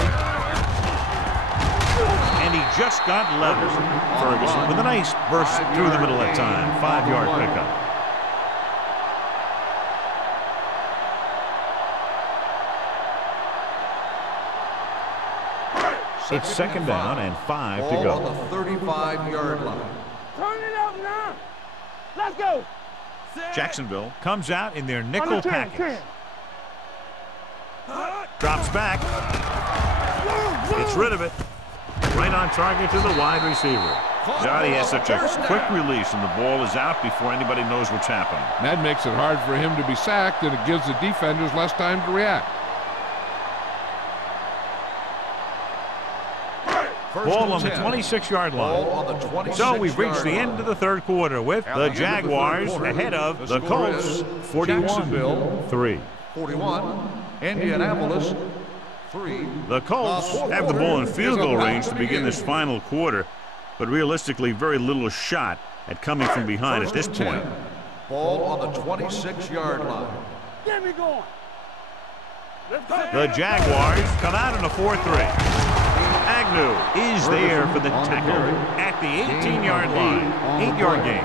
And he just got leveled. Ferguson with a nice burst through the middle that time. 5-yard pickup. It's second down and 5 to go. On the 35-yard line. Turn it up now. Let's go. Jacksonville comes out in their nickel package. Drops back. Gets rid of it. Right on target to the wide receiver. God, he has such a quick release, and the ball is out before anybody knows what's happening. That makes it hard for him to be sacked, and it gives the defenders less time to react. Ball on the 26-yard line. So we've reached the end of the third quarter with the Jaguars ahead of the Colts 41-3. 41, Indianapolis 3. The Colts have the ball in field goal range to begin this final quarter, but realistically very little shot at coming from behind at this point. Ball on the 26-yard line. Get me going. The Jaguars come out in a 4-3. Agnew is there for the tackle at the 18-yard line. 8-yard gain.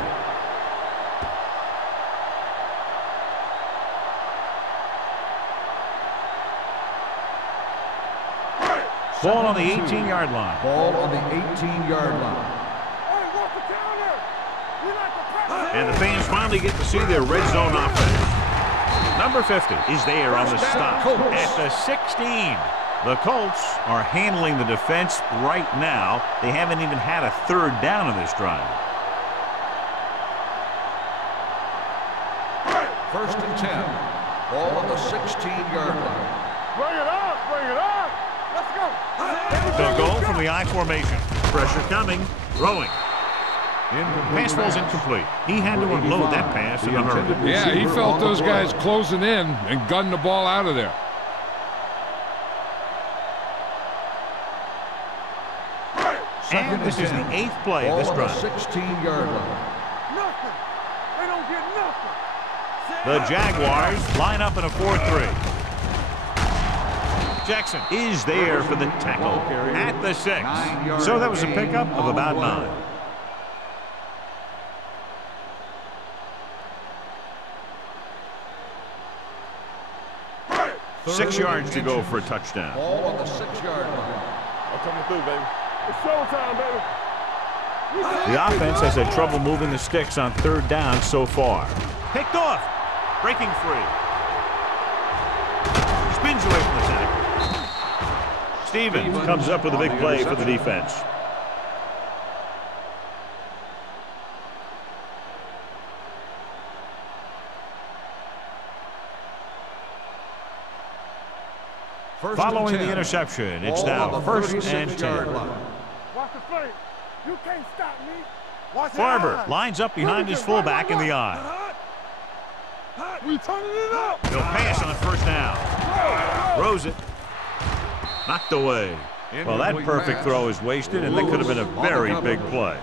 Ball on the 18-yard line. Ball on the 18-yard line. Hey, what's the counter? We like the And the fans finally get to see their red zone offense. Number 50 is there on the stop at the 16. The Colts are handling the defense right now. They haven't even had a third down in this drive. First and 10. Ball on the 16-yard line. Bring it up, bring it up. Let's go. They'll go from the I formation. Pressure coming, throwing. Pass ball's incomplete. He had to unload that pass in a hurry. Yeah, he felt those guys closing in and gunned the ball out of there. And this is the 8th play of this drive. 16-yard line. Nothing. They don't get nothing. The Jaguars line up in a 4-3. Jackson is there for the tackle at the 6. So that was a pickup of about 9. Six yards to go for a touchdown. Ball on the 6-yard line. I'm coming through, baby. It's showtime, baby. The offense has had trouble moving the sticks on third down so far. Picked off. Breaking free. Spins away from the tackle. Stevens comes up with a big play for the defense. Following the interception, it's now first and 10. Watch the play. You can't stop me. Watch Barber lines up behind his fullback in the eye. We turning it up. He'll pass on first down. Throws it. Knocked away. Well, that perfect throw is wasted, and that could have been a very big play.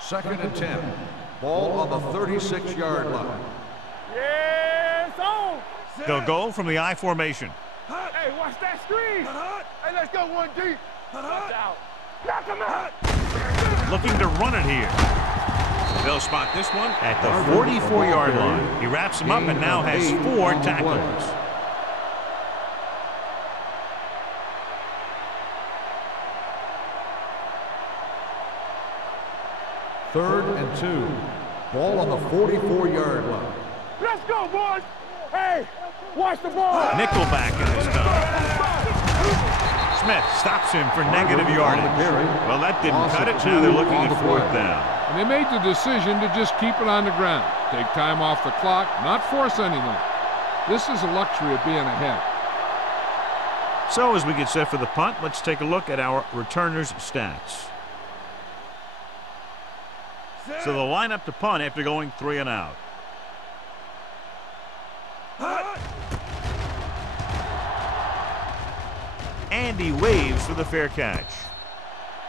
Second and 10. Ball on the 36-yard line. Yes, on. They'll go from the I formation. Hey, watch that screen. Hey, let's go one deep. Watch out. Knock him out. Looking to run it here. They'll spot this one at the 44-yard line. He wraps him up and now has 4 tackles. Third and 2. Ball on the 44-yard line. Let's go, boys. Hey, watch the ball. Nickelback in this time. Smith stops him for negative yardage. Well, that didn't cut it. Now they're looking at fourth down. And they made the decision to just keep it on the ground. Take time off the clock, not force anything. This is a luxury of being ahead. So as we get set for the punt, let's take a look at our returners' stats. So they'll line up to punt after going 3 and out. And he waves for the fair catch.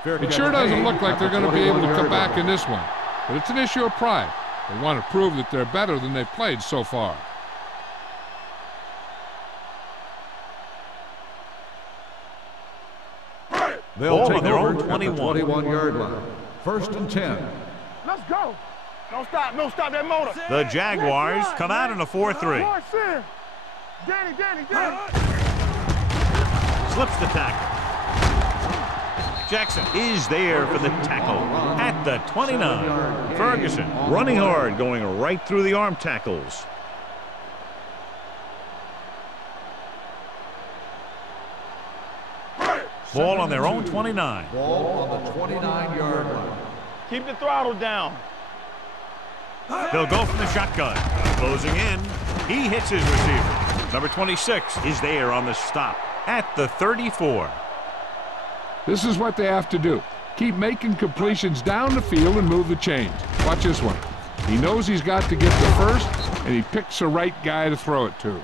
It sure doesn't look like they're going to be able to come back in this one. But it's an issue of pride. They want to prove that they're better than they've played so far. They'll take their over own 21. 21-yard line. First and 10. Let's go. Don't stop that motor. The Jaguars come out in a 4-3. Danny. Slips the tackle. Jackson is there for the tackle at the 29. Ferguson running hard, going right through the arm tackles. Ball on their own 29. Ball on the 29-yard line. Keep the throttle down. They'll go from the shotgun. Closing in. He hits his receiver. Number 26 is there on the stop at the 34. This is what they have to do. Keep making completions down the field and move the chains. Watch this one. He knows he's got to get the first, and he picks the right guy to throw it to.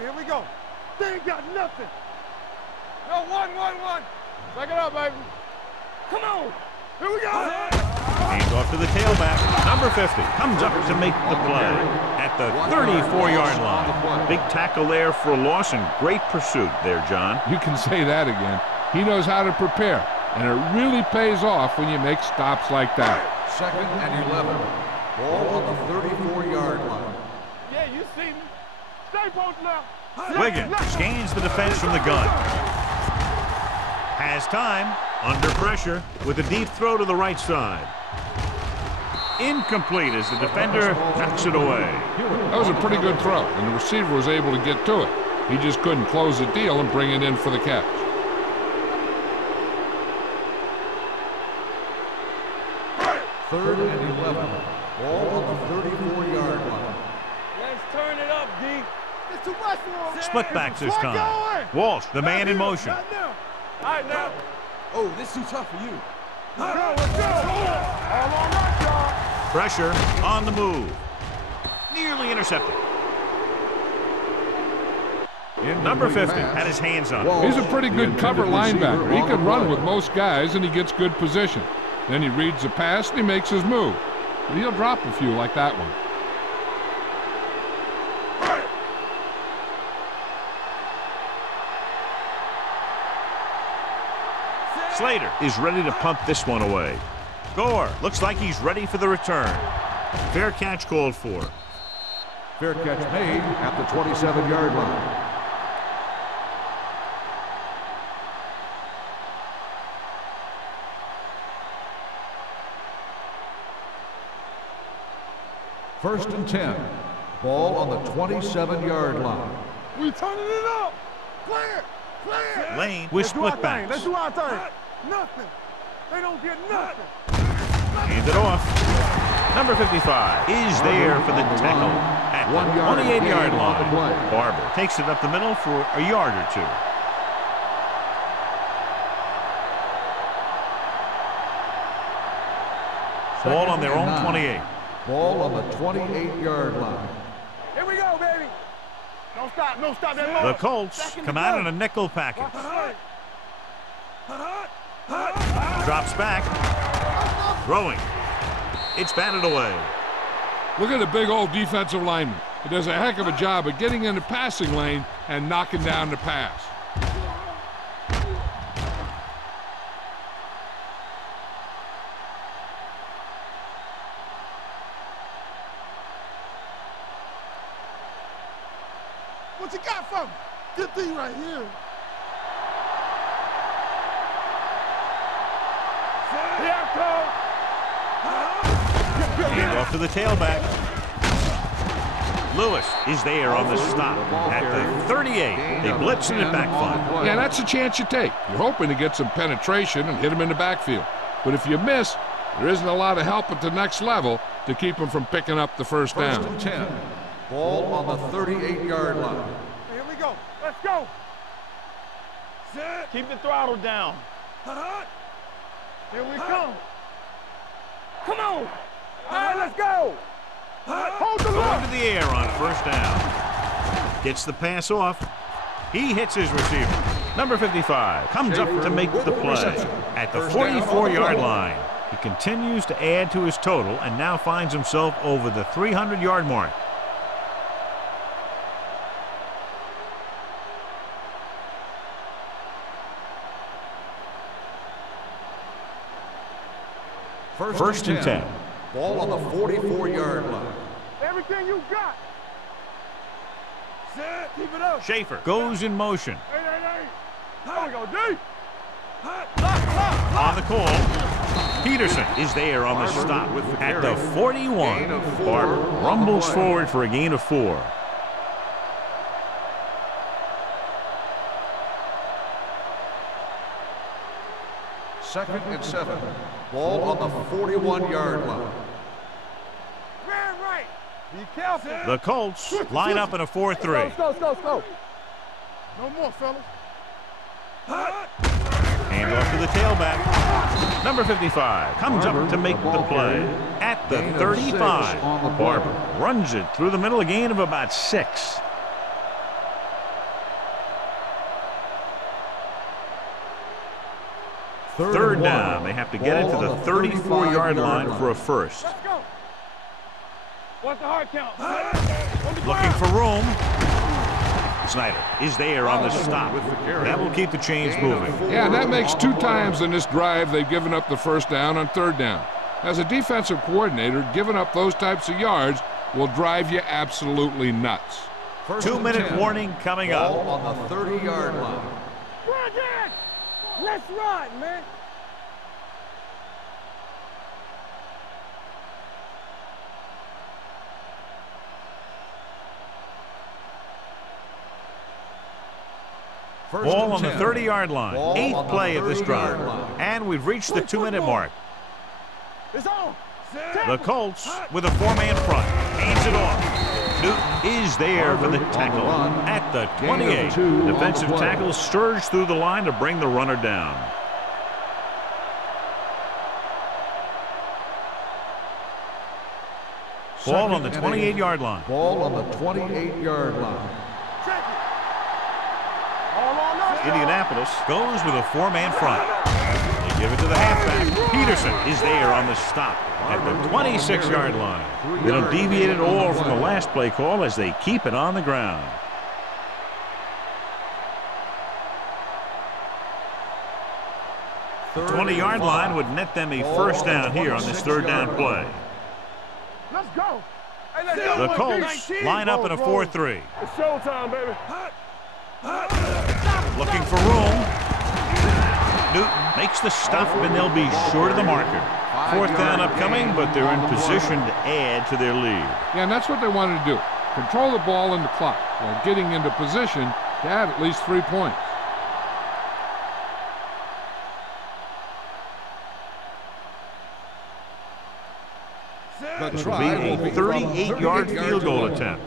Here we go. They ain't got nothing. No, one. Back it up, baby. Come on. Here we go. Hands off to the tailback. Number 50 comes up to make the play at the 34-yard line. Big tackle there for a loss and great pursuit there, John. You can say that again. He knows how to prepare, and it really pays off when you make stops like that. Second and 11. Ball on the 34-yard line. Wiggins gains the defense from the gun. Has time, under pressure, with a deep throw to the right side. Incomplete as the defender knocks it away. That was a pretty good throw, and the receiver was able to get to it. He just couldn't close the deal and bring it in for the catch. Third and 11. Ball on the 34-yard line. Let's turn it up, D. It's too much for him. Split backs this time. Walsh, the man in motion. All right, now. Oh, this is too tough for you. Let's go. All on that, y'all. Pressure on the move. Nearly intercepted. Number 50 had his hands on it. He's a pretty good cover linebacker. He can run with most guys, and he gets good position. Then he reads the pass, and he makes his move. But he'll drop a few like that one. Slater is ready to pump this one away. Gore looks like he's ready for the return. Fair catch called for. Fair catch made at the 27-yard line. First and 10. Ball on the 27-yard line. We turning it up. Clear. Lane with split backs. Let's do our thing. Nothing. They don't get nothing. Hand it off. Number 55 is there for the tackle at the 28-yard line. Barber takes it up the middle for a yard or two. Ball on their own 28. Ball on the 28-yard line. Here we go, baby. Don't stop that ball. The Colts come out in a nickel package. Drops back. Throwing. It's batted away. Look at the big old defensive lineman. He does a heck of a job of getting in the passing lane and knocking down the pass. What you got for me? Good thing right here. Hand off to the tailback. Lewis is there on the stop at the 38. They blitz and it backfire. Yeah, that's a chance you take. You're hoping to get some penetration and hit him in the backfield. But if you miss, there isn't a lot of help at the next level to keep him from picking up the first down. First and 10. Ball on the 38-yard line. Here we go. Let's go. Keep the throttle down. Here we come. Come on. All right, let's go. Hold the Going look. to the air on first down. Gets the pass off. He hits his receiver. Number 55 comes up to make the play at the 44-yard line. He continues to add to his total and now finds himself over the 300-yard mark. First and 10. Ball on the 44-yard line. Everything you got. Keep it up. Schaefer goes in motion. Hey. There we go, D. On the call, Peterson is there on the stop at the 41. Barber rumbles forward for a gain of 4. Second and 7. Ball on the 41-yard line. Man right. Be careful. The Colts line up in a 4-3. Go. No more, fellas. Hand off to the tailback. Number 55 comes up to make the play at the 35. Barber runs it through the middle, a gain of about 6. Third down. They have to get it to the 34-yard line for a first. Let's go. What's the hard count? Looking for room. Snyder is there on the stop. That will keep the chains moving. Yeah, and that makes 2 times in this drive they've given up the first down on third down. As a defensive coordinator, giving up those types of yards will drive you absolutely nuts. 2-minute warning coming up. Ball on the 30-yard line. Run it! Let's run, man. Ball on the 30-yard line. 8th play of this drive. And we've reached the 2-minute mark. It's on. The Colts with a 4-man front. Hands it off. Newton is there for the tackle at the 28. Defensive tackle surged through the line to bring the runner down. Ball on the 28-yard line. Ball on the 28-yard line. Indianapolis goes with a 4-man front. They give it to the halfback. Peterson is there on the stop at the 26-yard line. They don't deviate at all from the last play call as they keep it on the ground. The 20-yard line would net them a first down here on this 3rd down play. Let's go. The Colts line up in a 4-3. It's showtime, baby. Looking for room. Newton makes the stop, and they'll be short of the marker. 4th down upcoming, but they're in position to add to their lead. Yeah, and that's what they wanted to do. Control the ball and the clock while getting into position to add at least 3 points. This will be a 38-yard field goal attempt.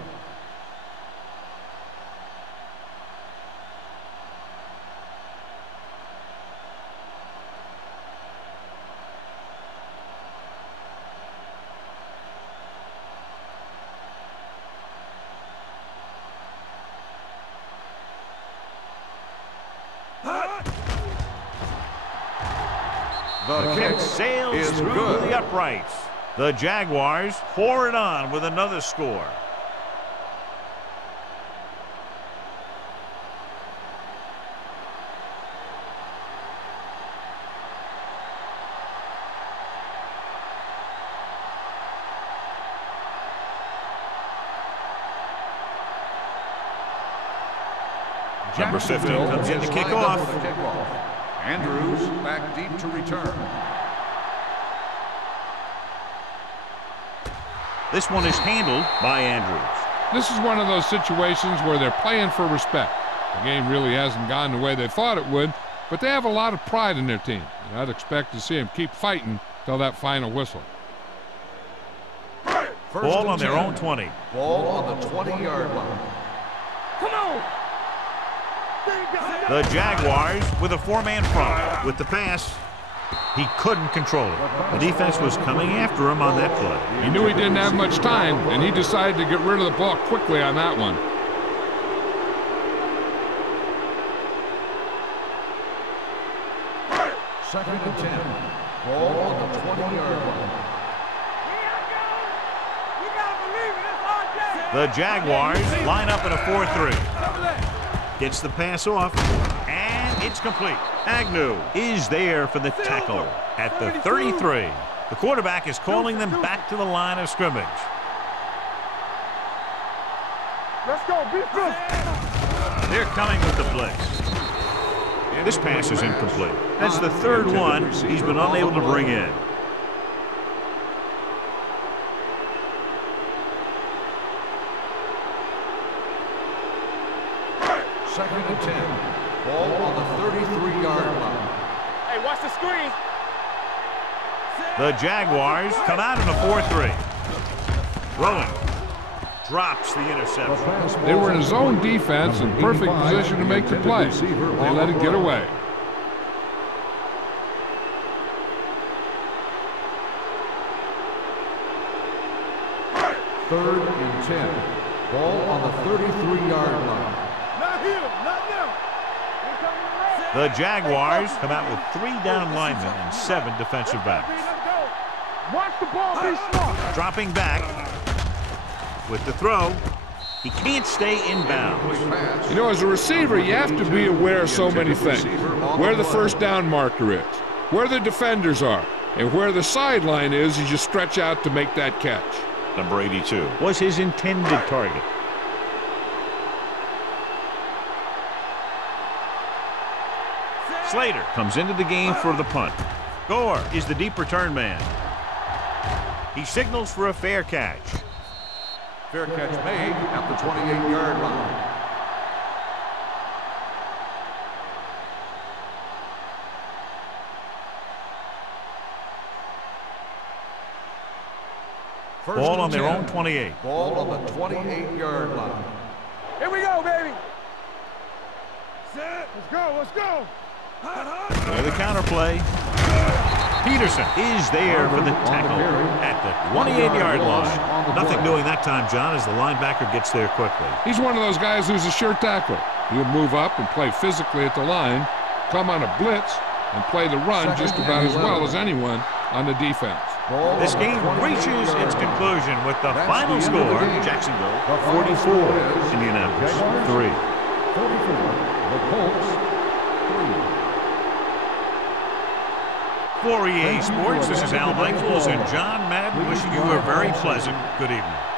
The kick sails through the uprights. The Jaguars pour it on with another score. Number 15 comes in to kick off. Andrews back deep to return. This one is handled by Andrews. This is one of those situations where they're playing for respect. The game really hasn't gone the way they thought it would, but they have a lot of pride in their team. And I'd expect to see them keep fighting till that final whistle. Ball on their own 20. Ball on the 20-yard line. Come on. The Jaguars with a 4-man front. With the pass, he couldn't control it. The defense was coming after him on that play. He knew he didn't have much time, and he decided to get rid of the ball quickly on that one. Second and 10. Ball on the 20-yard line. The Jaguars line up in a 4-3. Gets the pass off, and it's complete. Agnew is there for the tackle at the 33. The quarterback is calling them back to the line of scrimmage. Let's go, defense. They're coming with the blitz. This pass is incomplete. That's the 3rd one he's been unable to bring in. Second and 10. Ball on the 33-yard line. Hey, watch the screen. The Jaguars come out in a 4-3. Rowan drops the interception. They were in a zone defense in perfect position to make the play. They let it get away. Third and 10. Ball on the 33-yard line. Not here, not now. The Jaguars come out with 3 down linemen and 7 defensive backs. Watch the ball, be smart. Dropping back with the throw. He can't stay inbounds. You know, as a receiver, you have to be aware of so many things. Where the first down marker is, where the defenders are, and where the sideline is as you stretch out to make that catch. Number 82 was his intended target. Slater comes into the game for the punt. Gore is the deep return man. He signals for a fair catch. Fair catch made at the 28-yard line. Ball on their own 28. Ball on the 28-yard line. Here we go, baby. Set. Let's go. Let's go. Play the counter play. Peterson is there for the tackle at the 28-yard line. Nothing doing that time, John, as the linebacker gets there quickly. He's one of those guys who's a sure tackler. He'll move up and play physically at the line, come on a blitz, and play the run just about as well as anyone on the defense. This game reaches its conclusion with the final score. Jacksonville 44, Indianapolis 3. 44, the Colts 3. For EA Sports, this is Al Michaels and John Madden wishing you a very pleasant good evening.